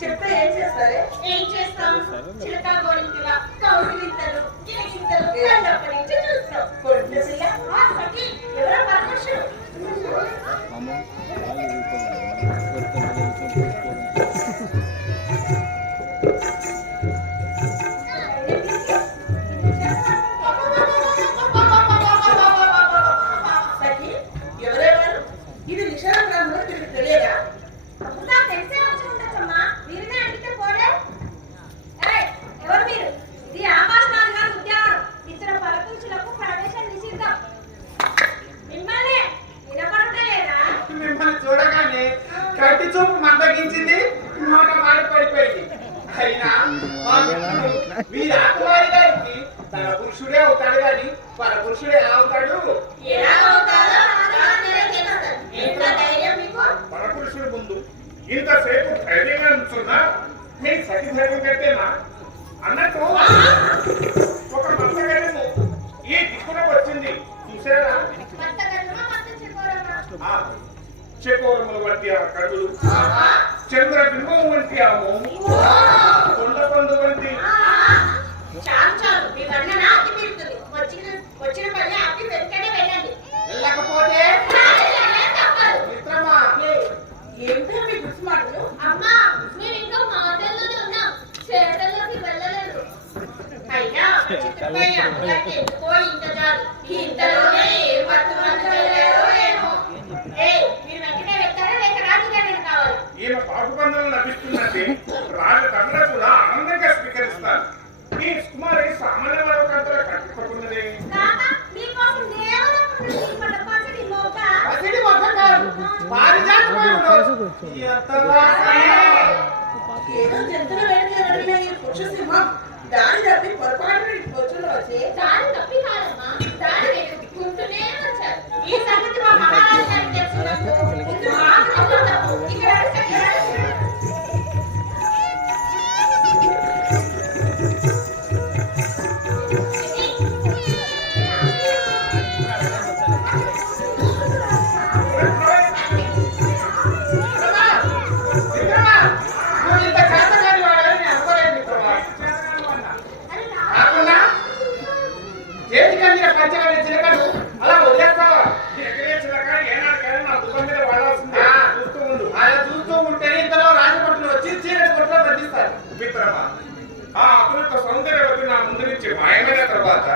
చెప్తే ఏం చేస్తారే? ఏం చేస్తాం? చిలక గోరింకల కౌగిలింతలు గిరిగింతలు అన్నప్పటి నుంచి చూస్తాం. కొడుకు పిల్ల ఆ సఖి ఎవరో పరమశివుడు. సఖి ఎవరెవరు? ఇది నిషాద గ్రామంలో మీకు తెలియదా? అప్పుడా తెలిసే వచ్చి ఉండొచ్చమ్మా. వీరినే అడిగితే పోలే. ఏయ్, ఎవరు మీరు? ఇది ఆకాశరాజు గారి ఉద్యానవనం. ఇతర పరపురుషులకు ప్రవేశం నిషిద్ధం. మిమ్మల్ని వినపడలేదా? మిమ్మల్ని చూడగానే కట్టి చూపు మందగించింది, నోట మాడి పడిపోయింది. అయినా మా మిత్రుడు మీ ఆకువారి గారికి తన పురుషుడే అవుతాడు గాని పరపురుషుడు ఎలా అవుతాడు? ఎలా అవుతారో నాకే తెలుసు. ఎంత ధైర్యం మీకు? పరపురుషుడి ముందు ఇంతసేపు ధైర్యంగా నుంచున్నా మీ సఖి ధైర్యం కట్టేనా అన్నట్టు ఒక మందగడము ఈ దిక్కున వచ్చింది చూసారా? మత్తగడమా, మత్త చెకోరమా? చెకోరముల వంటి ఆ కడులు, చంద్ర బింబం వంటి ఆ మోము, కొండ పండు వంటి చాలు చాలు, మీ వర్ణన అతి పెరుగుతుంది. వచ్చిన పని అతి వెంటనే వెళ్ళండి. వెళ్ళకపోతే మిత్రమా ఏమిటో మీ గుర్తు మాటలు? అమ్మా, మేము ఇంకా మాటల్లోనే ఉన్నాం, చేతల్లోకి వెళ్ళలేదు. అయినా చిత్రపయ్య ఎందుకో ఇంత చాలు. ఇంతలోనే ఏ వర్తమానం వెళ్ళారో ఏమో. మీరు వెంటనే వెళ్తారా లేక రాజుగారిని కావాలి? ఈమె పాటుబంధనం లభిస్తుందంటే రాజతండ్రి కూడా ఆనందంగా స్వీకరిస్తారు. ఈ సుమారి సామాన్య మరొకంతలో కట్టుకుంటున్నది. తాత, మీకోసం దేవుడు ఇక్కడ పసిడి మోక. పసిడి మొక్క కాదు, పారిజాతముడు. ఎంత వాసన! ఏదో జంతువులు వెళ్ళిన ఈ పురుషసింహం దారి తప్పి పొరపాటున వచ్చులో వచ్చి దారి తప్పి కాదమ్మా, దారి వెతుక్కుంటూనే వచ్చారు. ఈ సంగతి మా మహారాజు గారికి తెలిసినప్పుడు ముందు ఆగ్రహంలో తప్పు. ఇక్కడ మిత్రమా, నువ్వు ఇంత చేతగాని వాడని నేను అనుకోలేదు మిత్రమా. కాకుండా చేతికందిన పంచగని చిలకలు అలా వదిలేస్తావా? ఎక్కడే చిలక ఏనాటికైనా నా దుఃఖం మీద వాడాల్సిందే. చూస్తూ ఉండు. అలా చూస్తూ ఉంటేనే ఇంతలో రాజభటులు వచ్చి చీరటి కొట్లో బంధిస్తారు. మిత్రమా, ఆ అపృత సౌందర్యవతి నా ముందు నుంచి మాయమైన తర్వాత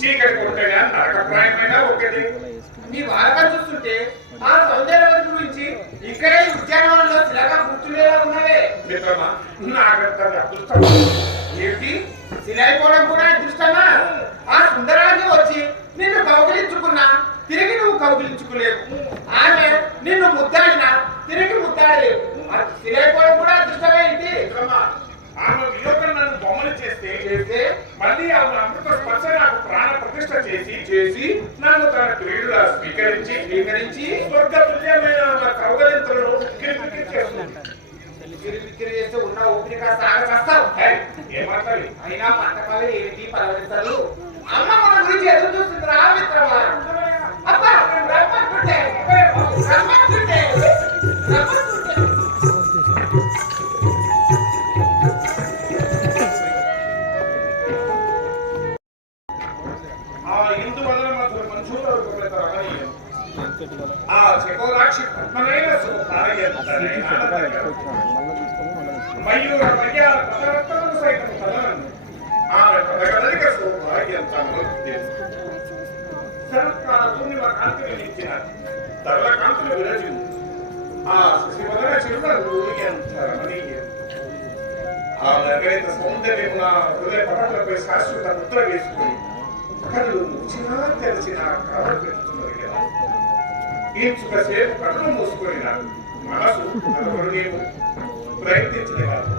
చీకటి కొట్టైనా నరకప్రాయమైన ఒకటి. నీ వాడకం చూస్తుంటే ఆ సౌందర్యవతి గురించి ఇక్కడే ఉద్యానవనంలో శిలగా గుర్తులేలా ఉన్నవే. మిత్రమా, నాకంత అదృష్టం ఏమిటి, శిలైపోవడం కూడా అదృష్టమా? ఆ సుందరాన్ని వచ్చి నిన్ను కౌగిలించుకున్నా తిరిగి నువ్వు కౌగిలించుకోలేవు. ఆమె నిన్ను ముద్దాడినా తిరిగి ముద్దాడలేవు. శిలైపోవడం కూడా అదృష్టమే ఏంటి? మిత్రమా, ఆమె వియోగం నన్ను బొమ్మలు చేస్తే చేస్తే మళ్ళీ ఆమె అమృత స్పర్శ నాకు ప్రాణ ప్రతిష్ఠ చేసి నన్ను తన ప్రియుడుగా స్వీకరించి స్వర్గ తుల్యమైన ఆమె కౌగలింతలను ఉక్కిరి చేస్తుంది. విక్కిరి చేస్తే ఉన్న ఓపిక సాగస్తావు. ఏం మాట్లాడి అయినా పంటకాలు ఏమిటి పలవరిస్తారు? అమ్మ మన గురించి ఎదురు చూస్తుంది రా మిత్రమా. అబ్బా, రమ్మంటుంటే రమ్మంటుంటే రమ్మంటుంటే ఆ ఇందువలన మాత్రం మంచూరు రమణీయం. ఆ చకోరాక్షి పద్మనైన మయూర మయ్యాల పదరత్నములు సైతం తలను ఆమె పదగలలిక సౌభాగ్యంత శరత్కాల పూర్ణిమ కాంతిని నిచ్చిన తరల కాంతులు విరచింది. ఆ శశివదన చిరునవ్వు ఎంత రమణీయం. ఆమె అగణిత సౌందర్యం నా హృదయ పటలపై శాశ్వత ముద్ర వేసుకుని కళ్ళు ముచ్చినా తెరిచినా కావలు పెట్టుతున్నది కదా. ఇంచుకసేపు కళ్ళు మూసుకొని మనసు కలవరు నేను ప్రయత్నించలే కాదు.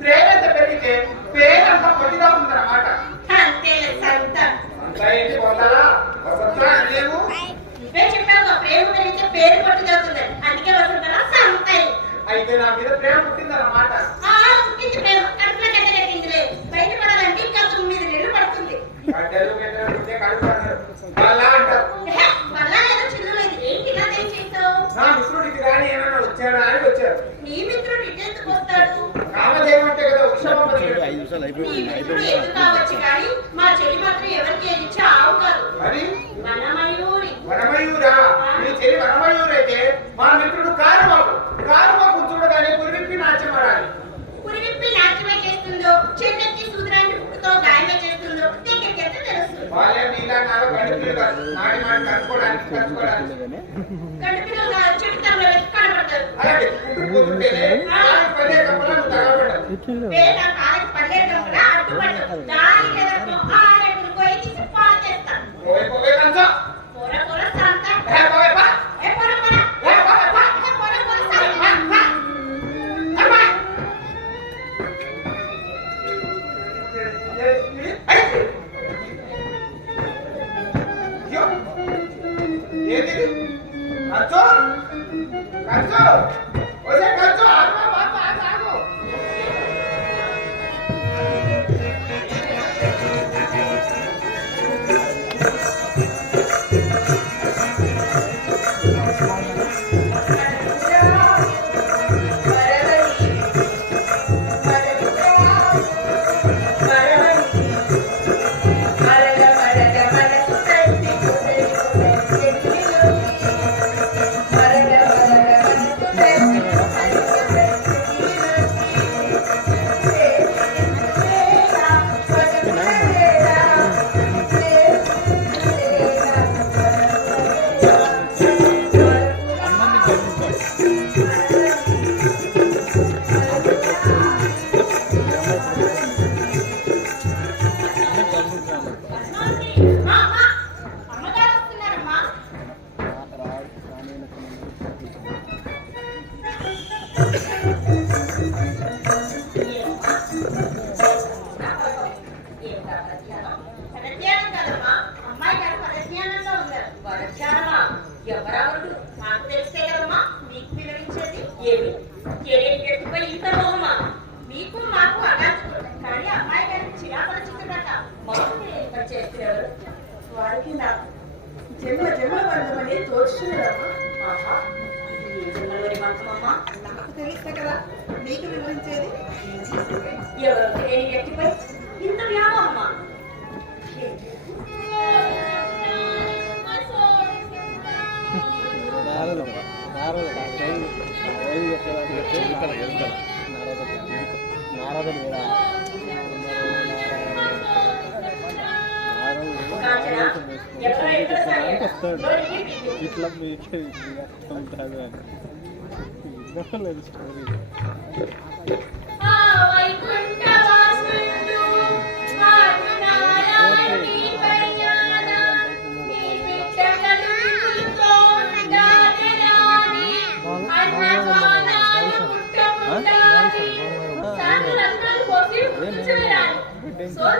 ప్రేమంత పెరిగితే పేరంతా పొట్టిగా ఉందన్నమాట. అంతే సరిత అంతా ఏంటి పొందాలా వసంత లేవు నువ్వే చెప్పావు ప్రేమ పెరిగితే పేరు పట్టుదవుతుంది అందుకే వస్తుందా సంతాయి అయితే నా మీద ప్రేమ పుట్టిందన్నమాట. పుట్టింది ప్రేమ కడుపులో గడ్డ కట్టిందిలే బయటపడాలంటే ఇంకా 9 నెలలు పడుతుంది గడ్డలు గడ్డలు పుట్టే కడుపు అన్నారు. అలా అంటారు. మళ్ళా ఏదో చిన్నలేదు ఏంటి ఇలా చేసావు నా మిత్రుడికి కానీ ఏమైనా వచ్చాడా అని వచ్చారు. నీ మిత్రుడు ఇటెందుకు వస్తాడు కామదేవంటే కదా వృషభపతి. నీ మిత్రుడు ఎందుకు కావచ్చు కానీ మా చెల్లి మాత్రం ఎవరికి ఏదిచ్చా ఆవు కాదు మరి వనమయూరి వనమయూరా? నీ చెల్లి వనమయూరు అయితే మా మిత్రుడు కారుమాకు చూడగానే పురివిప్పి నాట్యమాడాలి. పురివిప్పి నాట్యమే చేస్తుందో చెన్నెత్తి సూదరాన్ని పుట్టుతో గాయమే చేస్తుందో నీకెంత తెలుస్తుంది వాళ్ళే నీలా నాలో గడిపిలు కాదు. మాటి కలుసుకోవడానికి గడిపిలో చెడుతంలో కనబడతారు అలా వెతుక్కుంటూ పోతుంటేనే కాలికి పడే కప్పలా నువ్వు తగలబడ్డావు. నా కాలికి పడేయడం కూడా అడ్డుపడ్డావు దాని ఎదురు ఆరెడు పోయి తీసి పాలు చేస్తాను పోవే కంచా. పొర పొర సంత పోవే పా. పొర పొర పొర పొర సంత ఏంటిది? కంచు కంచు ఒరే కంచు ఆగు బాబు ఆగు. అమ్మగారు వస్తున్నారమ్మా పరధ్యానం కదమ్మా అమ్మాయి గారు పరధ్యానంలో ఉన్నారు పరధ్యానమా ఎవరెవరు నాకు తెలిస్తే కదమ్మా మీకు వివరించేది ఏమి ఎత్తుపై ఇంత మొహమా మీకు మాకు అగాచుకుంటాం కానీ అమ్మాయి గారికి చిరాపరిచితుడట మాకు చేస్తారు వారికి నాకు జన్మ బంధమని తోచుతున్నదమ్మా. జన్మలోని మంత్రమమ్మా నాకు తెలిస్తే కదా మీకు వివరించేది. ఎవరో తెలియని వ్యక్తిపై ఇంత వ్యామోహమా కాంచనా ఎవరో ఎక్కడ సరే ఇట్లా మీకు ఉంటుంది అని లేదు స్టోరీ.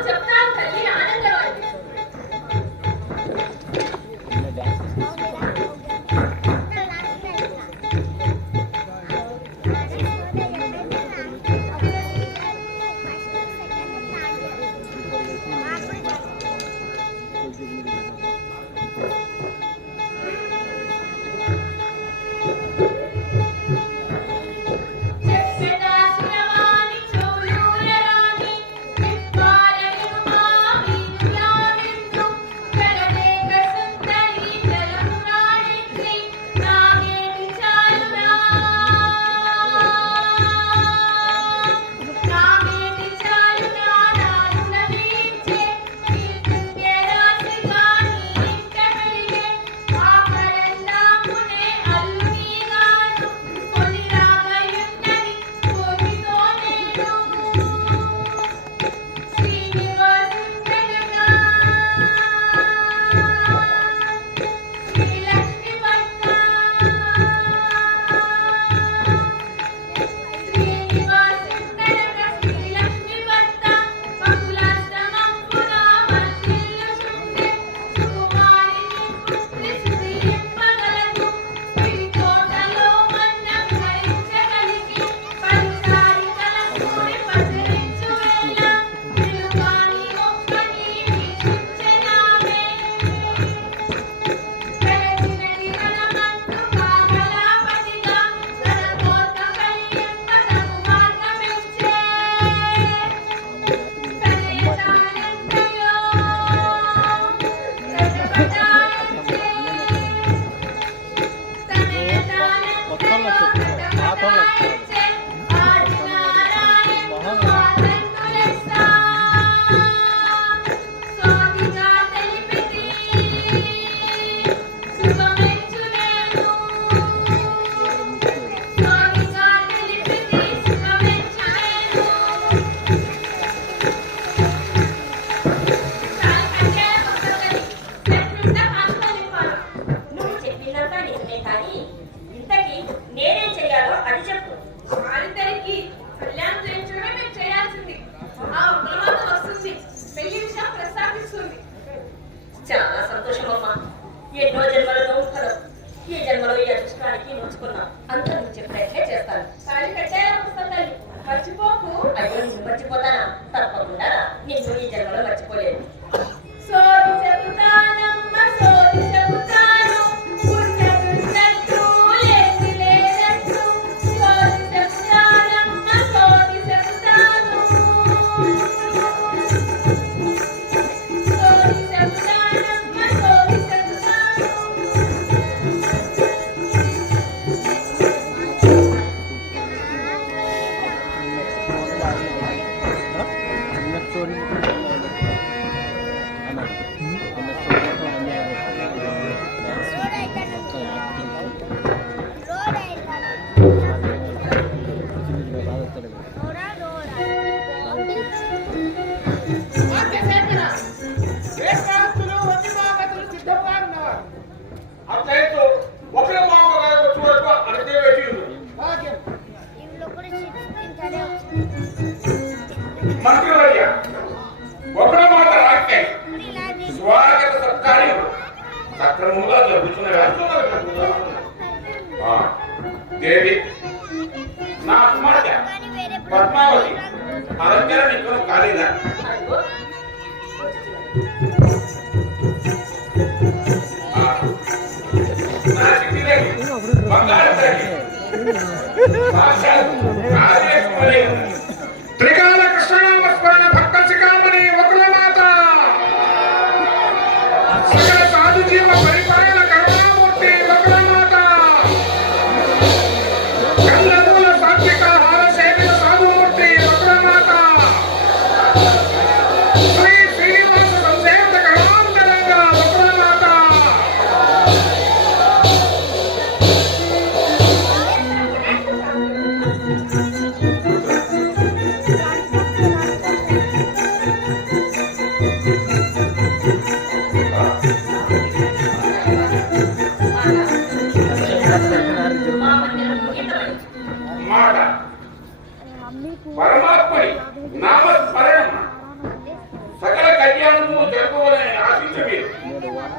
చెప్తాను తల్లి ఆనందవాడి చాలా సంతోషం అమ్మా. ఎన్నో జన్మలలో ఉంటారు. ఈ జన్మలో ఈ అదృష్టానికి నోచుకున్నా. అంతా నువ్వు చెప్పినట్లే చేస్తాను. కానీ పెట్టేలా వస్తుంది మర్చిపోకు. అయ్యో నిన్ను మర్చిపోతానా? తప్పకుండా రా. నిన్ను ఈ జన్మలో మర్చిపోలేదు. సోది చెబుతానమ్మ సోది చెబుతాను పుణ్యమున్నట్టు లేని లేనట్టు సోది చెబుతానమ్మ సోది చెబుతాను సోది చెబుతానమ్మ సోది చెబుతాను. వేదకాంతులు వందిమాగతులు సిద్ధంగా ఉన్నవారు. అట్లయితే ఒకరి మామగారు వచ్చే వరకు అడిగే వేచి ఉంది. భాగ్యం. మంత్రివర్య ఒకడ మాట రాకే స్వాగత సత్కార్యం సక్రమంగా జరుగుతున్నవా? దేవి నా కుమార్తె పద్మావతి అలంకార నీకు కాలేదా? అదిగో నా చిక్కిదేవి బంగారు తల్లి సాక్షాత్ రాజేశ్వరి త్రికాల కృష్ణనామ స్మరణ భక్త శిఖామణి వకుల మాత సకల సాధు జీవ పరిపాలన కరుణామూర్తి వకుల మాత కందమూల సాత్విక హార సేవిత సాధుమూర్తి వకుల మాత శ్రీ శ్రీనివాస సంసేవిత కరుణాంతరంగ వకుల మాత మా మధ్యలో ముగించబడి మాట పరమాత్మని నామస్మరణం సకల కళ్యాణము జరగవలని ఆశించి మీరు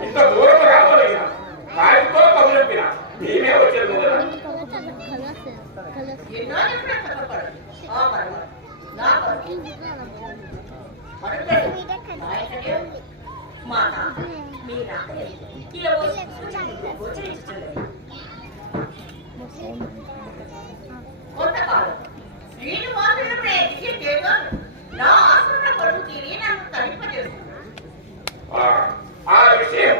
ఇంత దూరం రావాలైనా కాయతో కబులంపిన మేమే వచ్చేది కదా. ఎన్నో చెప్పినా తప్పపడదు. ఆ పరమాత్మ నా కొరకు మరుగడు నాయకుడే మాట మీ రాకలే ఇలా గోచరించుతున్నది. కొంతకాలం శ్రీనివాసుడు నా ఆశ్రమ కొడుకు తీరి నన్ను తరింపజేస్తున్నాడు. ఆ విషయం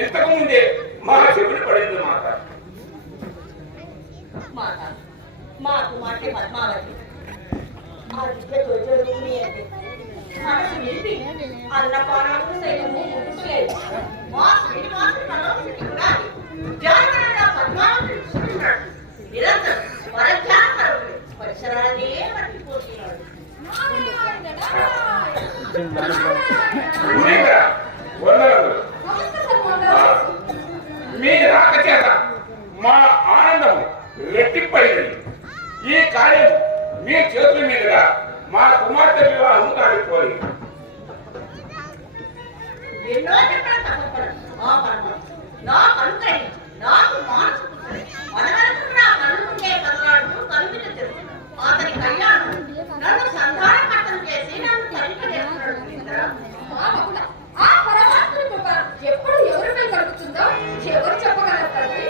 ఇంతకు ముందే మా చెవిని పడింది మాట. మాట మా కుమార్తె పద్మావతి ఆ విద్యతో జరుగుతుంది అంటే మనసు నిలిపి అన్నపానాలకు సైతము ముట్టులేదు. మా శ్రీనివాసుడు మనోహరికి కూడా జానవరంగా పద్మావతిని చూస్తున్నాడు. నిరంతరం వరధ్యానం పరిసరాలనే పట్టిపోతున్నాడు. గుడిగా వందనములు. మీ రాక చేత మా ఆనందము రెట్టింపైనది. ఈ కార్యం మీ చేతుల మీదుగా మా కుమార్తె వివాహం కాలిపోయి ఎన్నో చెప్పిన తప్పపడదు. ఆ పరమాత్మ నాకు అనుగ్రహించి నాకు మానసు మనవరకు నా కళ్ళు ముందే కదలాడుతూ కనువిని తెలుసు. అతని కళ్యాణం నన్ను సంధానకర్తలు చేసి నన్ను తరింపజేస్తున్నాడు. ఆ పరమాత్ముని కృప ఎప్పుడు ఎవరిపై కలుగుతుందో ఎవరు చెప్పగలరు తండ్రి?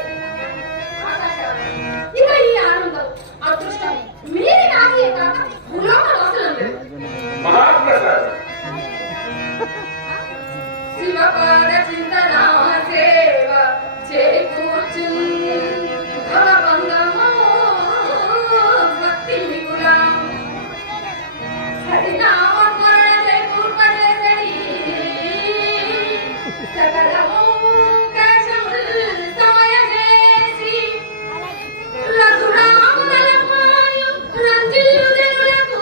ఇక ఈ ఆనందం అదృష్టం మీది నాదే కాక భూలోక వాసులందరూ. మహాప్రసాద్ శివపాద చింతన సేవ చేకూర్చు భవబంధము భక్తి విపులా హరినామ స్మరణ చేకూర్పజేసరి సకలము కషముల్ సమయజేసి లఘురాములమాయు రంజిల్లు దేవులకు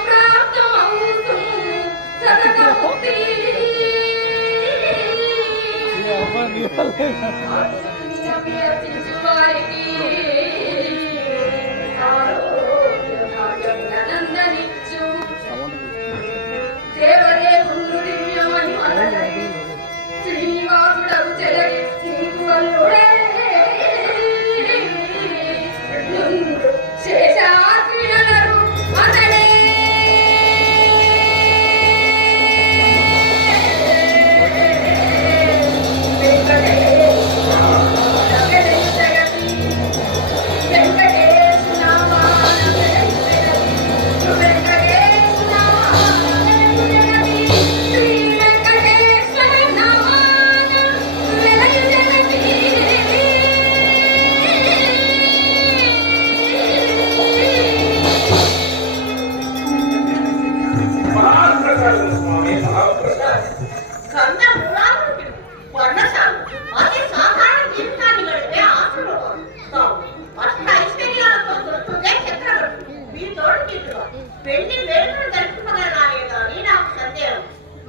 సంప్రాప్తమౌతు సదకముక్తి అభియర్చించు వారికి ధర్మశాలను స్వామి మహాప్రసాద్. కన్న పురాణుడు వర్ణశాలు అతి సాధారణ జీవితాన్ని గడిపే ఆశ్రమం అష్ట ఐశ్వర్యాలతో దొరుకుతుందే చక్రవర్తి మీ తోడు తీరుగా పెళ్లి వేడుకలు జరుపుకునేలా లేదా అని నాకు సందేహం.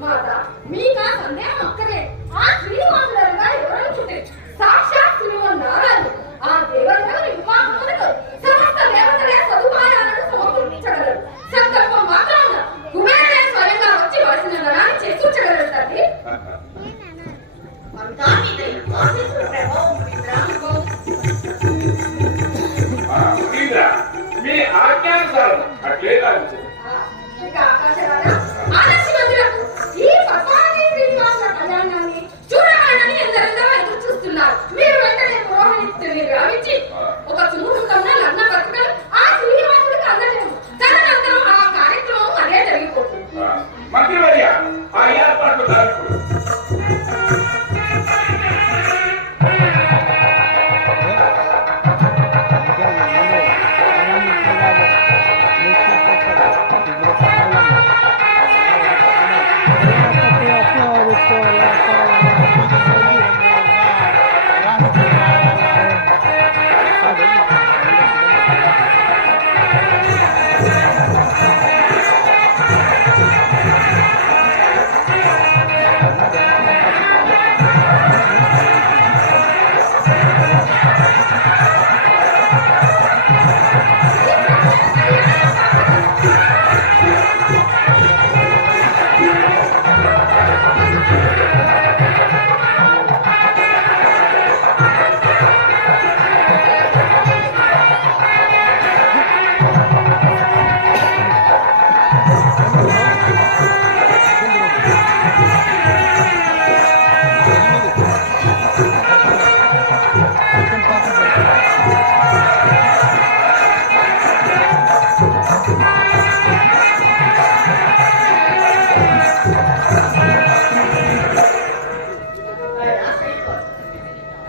మాత మీకా సందేహం అక్కరే. ఆ శ్రీనివాసులుగా ఎవరనుకుంటే సాక్షాత్ శ్రీమన్నారాయణ ఆ దేవతలను వివాహములకు సమస్త దేవతలే సదుపాయాలను సమకూర్చగలరు. సంకల్పం మాత్రాన కుబేరుడే స్వయంగా వచ్చి వలసిన ధనాన్ని చేకూర్చగలరు తండ్రి. అంతా మీ దయ ఆశీస్సుల ప్రభావం ఇంద్ర, మీ ఆజ్ఞానుసారం అట్లే లాభించదు. ఇక ఆకాశరాజా ఆలస్యమందులకు ఈ పద్మావతి శ్రీనివాసుల కళ్యాణాన్ని చూడవాలని ఎందరెందరో ఎదురు చూస్తున్నారు. మీరు వెంటనే పురోహితుడిని గావించి ఒక సుముహూర్తంలో లగ్న పత్రికలు ఆ శ్రీనివాసుడికి అందజేయము. తదనంతరం ఆ కార్యక్రమం అదే జరిగిపోతుంది. మంత్రివర్య, ఆ ఏర్పాట్లు దానిప్పుడు.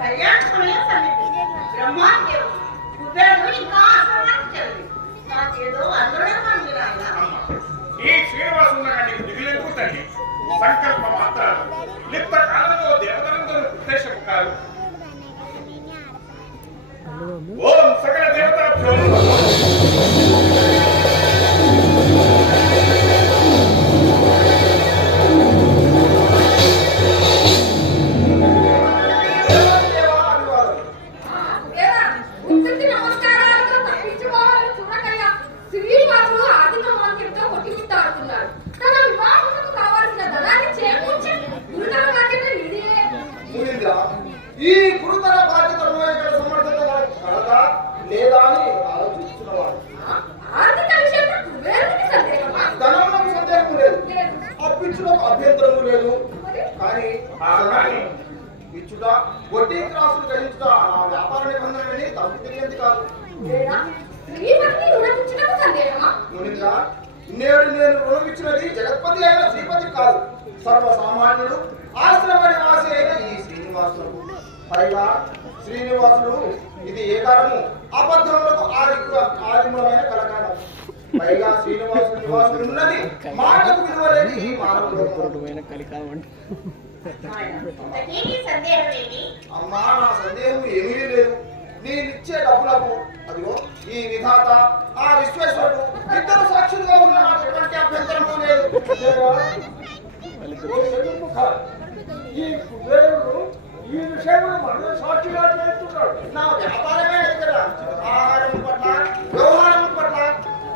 కళ్యాణ సమయం సన్నిధి బ్రహ్మాదేవుడు కుబేరుడు ఇంకా ఆశ్రమానికి చెల్లి నాకేదో అందడంగా ఉంది నాయన. ఈ శ్రీనివాసులుగా నీకు దిగులేకు తల్లి. సంకల్ప మాత్రాలు లిప్త కాలంలో దేవతలందరూ ఉద్దేశము కాదు. ఓం సకల దేవతాభ్యో ఉత్తరికి నమస్కారాలతో తప్పించుకోవాలని చూడకయ్యా శ్రీనివాసుడు ఆర్థిక మాంద్యంతో కొట్టిమిట్టాడుతున్నాడు. తన వివాహములకు కావాల్సిన ధనాన్ని చేకూర్చి గురుతర బాధ్యత నీదే. మునీంద్ర, ఈ గురుతర బాధ్యత మోయగల సమర్థత నాకు కలదా లేదా అని ఆలోచిస్తున్నవాడు. ఆర్థిక విషయంలో కుబేరుడికి సందేహమా? ధనంలో సందేహం లేదు, లేదు. అప్పించుటకు అభ్యంతరము లేదు. మరి? కానీ ఇచ్చుట వడ్డీ త్రాసులు గ్రహించుట నా వ్యాపార నిబంధనలని తప్పు తెలియంది కాదు. లేదా శ్రీపతిని రుణమించటకు సందేహమా? మునింద్ర, నేడు నేను రుణం ఇచ్చినది జగత్పతి అయిన శ్రీపతి కాదు, సర్వసామాన్యుడు ఆశ్రమ నివాసి అయిన ఈ శ్రీనివాసులకు. పైగా శ్రీనివాసుడు ఇది ఏ కాలము అబద్ధములకు ఆదిమూలమైన కలకాలం. పైగా శ్రీనివాసుడు నివాసుడు ఉన్నది మాటకు విలువలేని ఈ మానవ లోకము. నీకు సందేహం ఏమి? అమ్మా, నా సందేహం ఏమీ లేదు. నేనిచ్చే డబ్బులకు అదిగో ఈ విధాత ఆ విశ్వేశ్వరుడు ఇద్దరు సాక్షులుగా ఉన్న నాకు ఎటువంటి అభ్యంతరము లేదు. ఈ కుబేరుడు ఈ విషయంలో మన సాక్షిగా చేస్తున్నాడు. నా వ్యాపారమే కదా, ఆహారం పట్ల వ్యవహారం పట్ల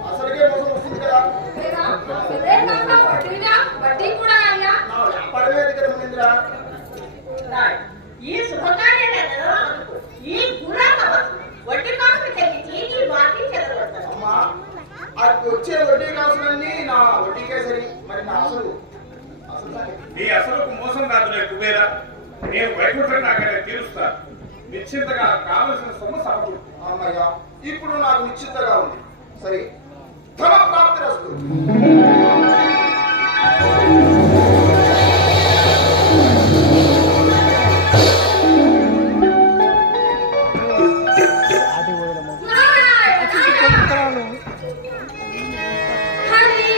అసలుకే మోసం వస్తుంది కదా. లేదా అదే కాక వడ్డీ కూడా అయ్యా. నా వ్యాపారమే కదా మునీంద్ర. ఈ శుభకార్యాలను ఈ గురాక వడ్డీ కాసు తెచ్చి నీ బాకీ చెదగొడతాను. అమ్మా, అది వచ్చే వడ్డీ కాసులన్నీ నా వడ్డీకే సరి. మరి నా అసలు నీ అసలుకు మోసం కాదులే కుబేరా. నేను వైకుంఠం నాకనే తీరుస్తాను. నిశ్చింతగా కావలసిన సొమ్ము సమకూరు. అమ్మయ్య, ఇప్పుడు నాకు నిశ్చితగా ఉంది. సరే, ధన ప్రాప్తి రస్తు. హరి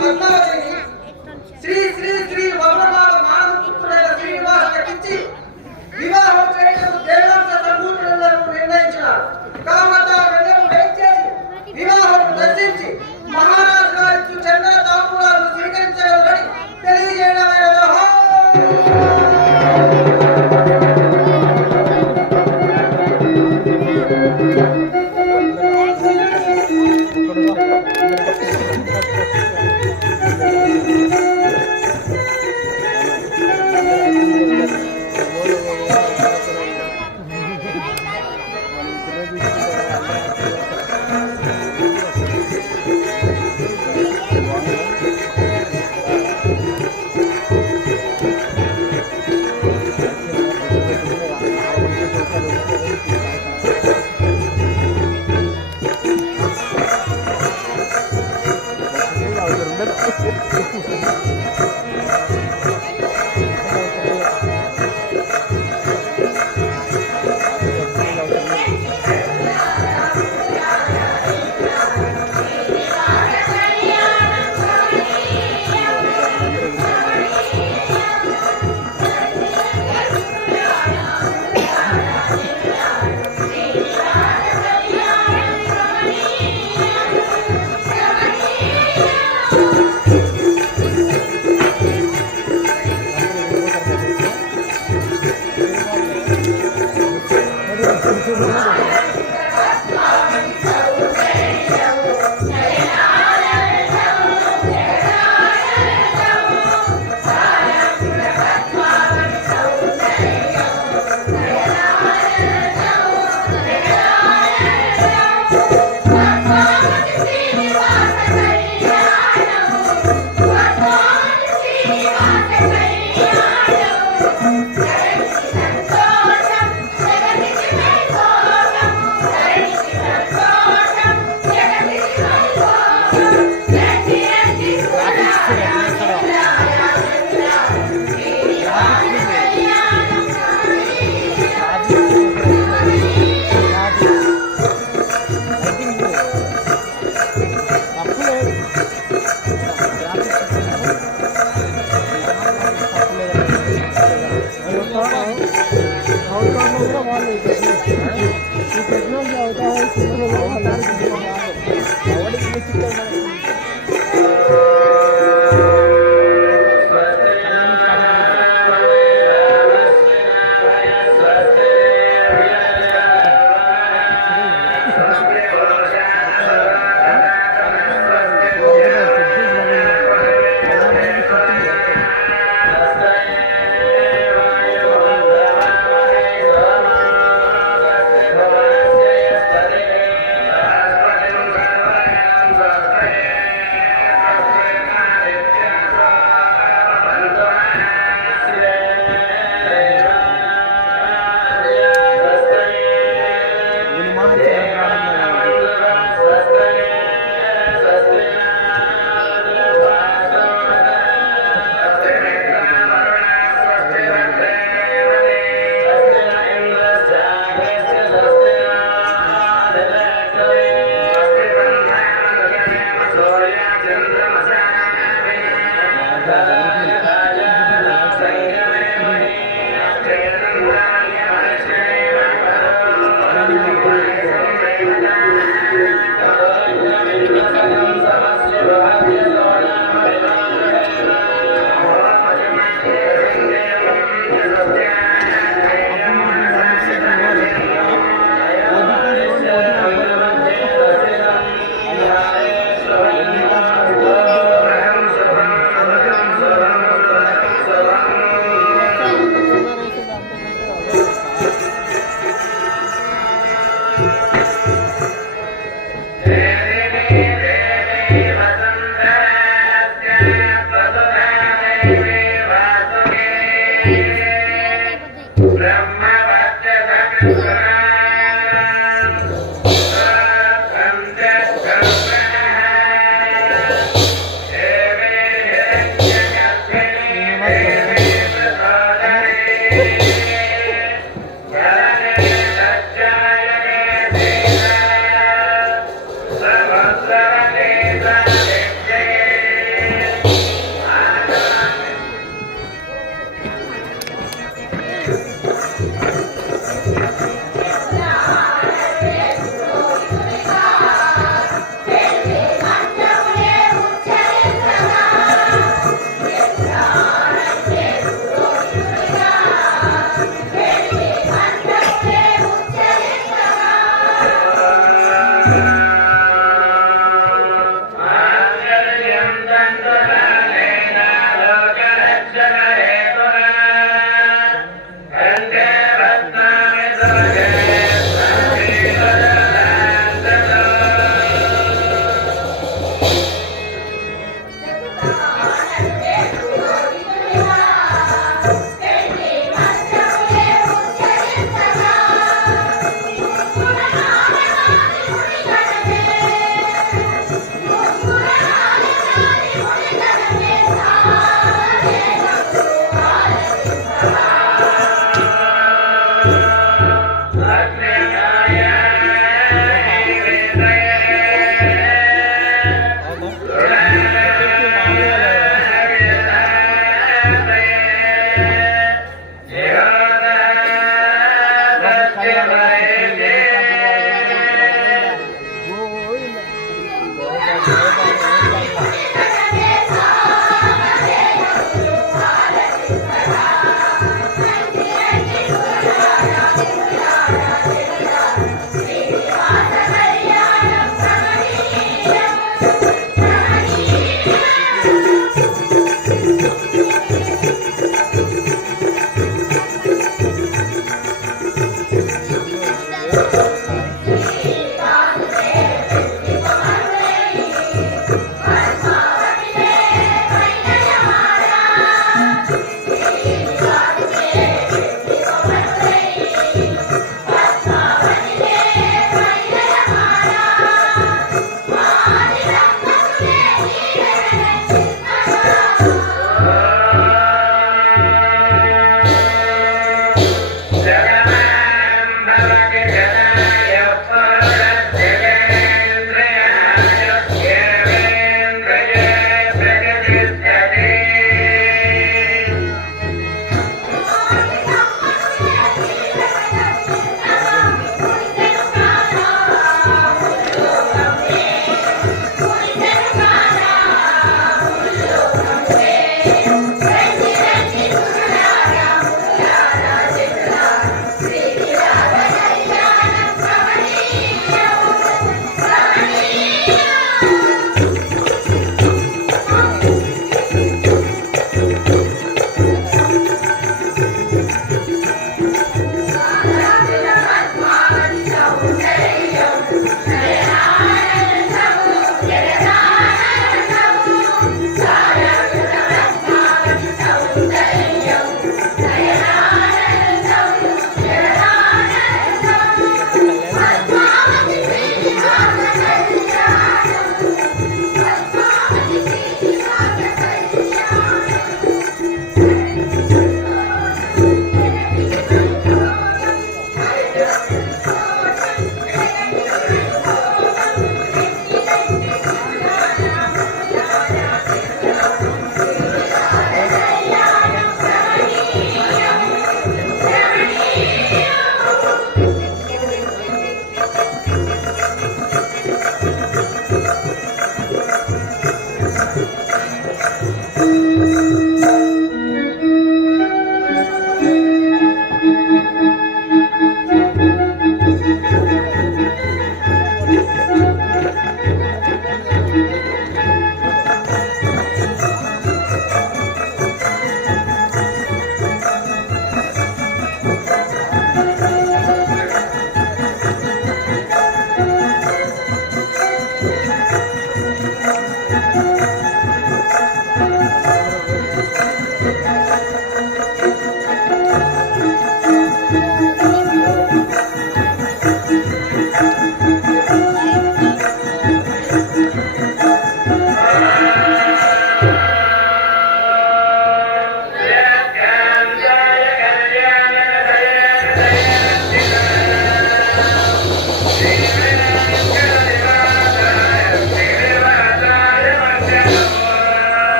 పద్మావతిని శ్రీ శ్రీ శ్రీ వజ్రమాల మానపుత్రుడైన శ్రీనివాస్ కట్టించి వివాహం చేయడం దేవాంశ సంభూతులను నిర్ణయించినారు. కామత వెన్నెను వేయించేసి వివాహం దర్శించి మహారాజు గారి చంద్ర తాంబూలాలను స్వీకరించగలరని తెలియజేయడమైనది.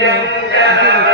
జంగ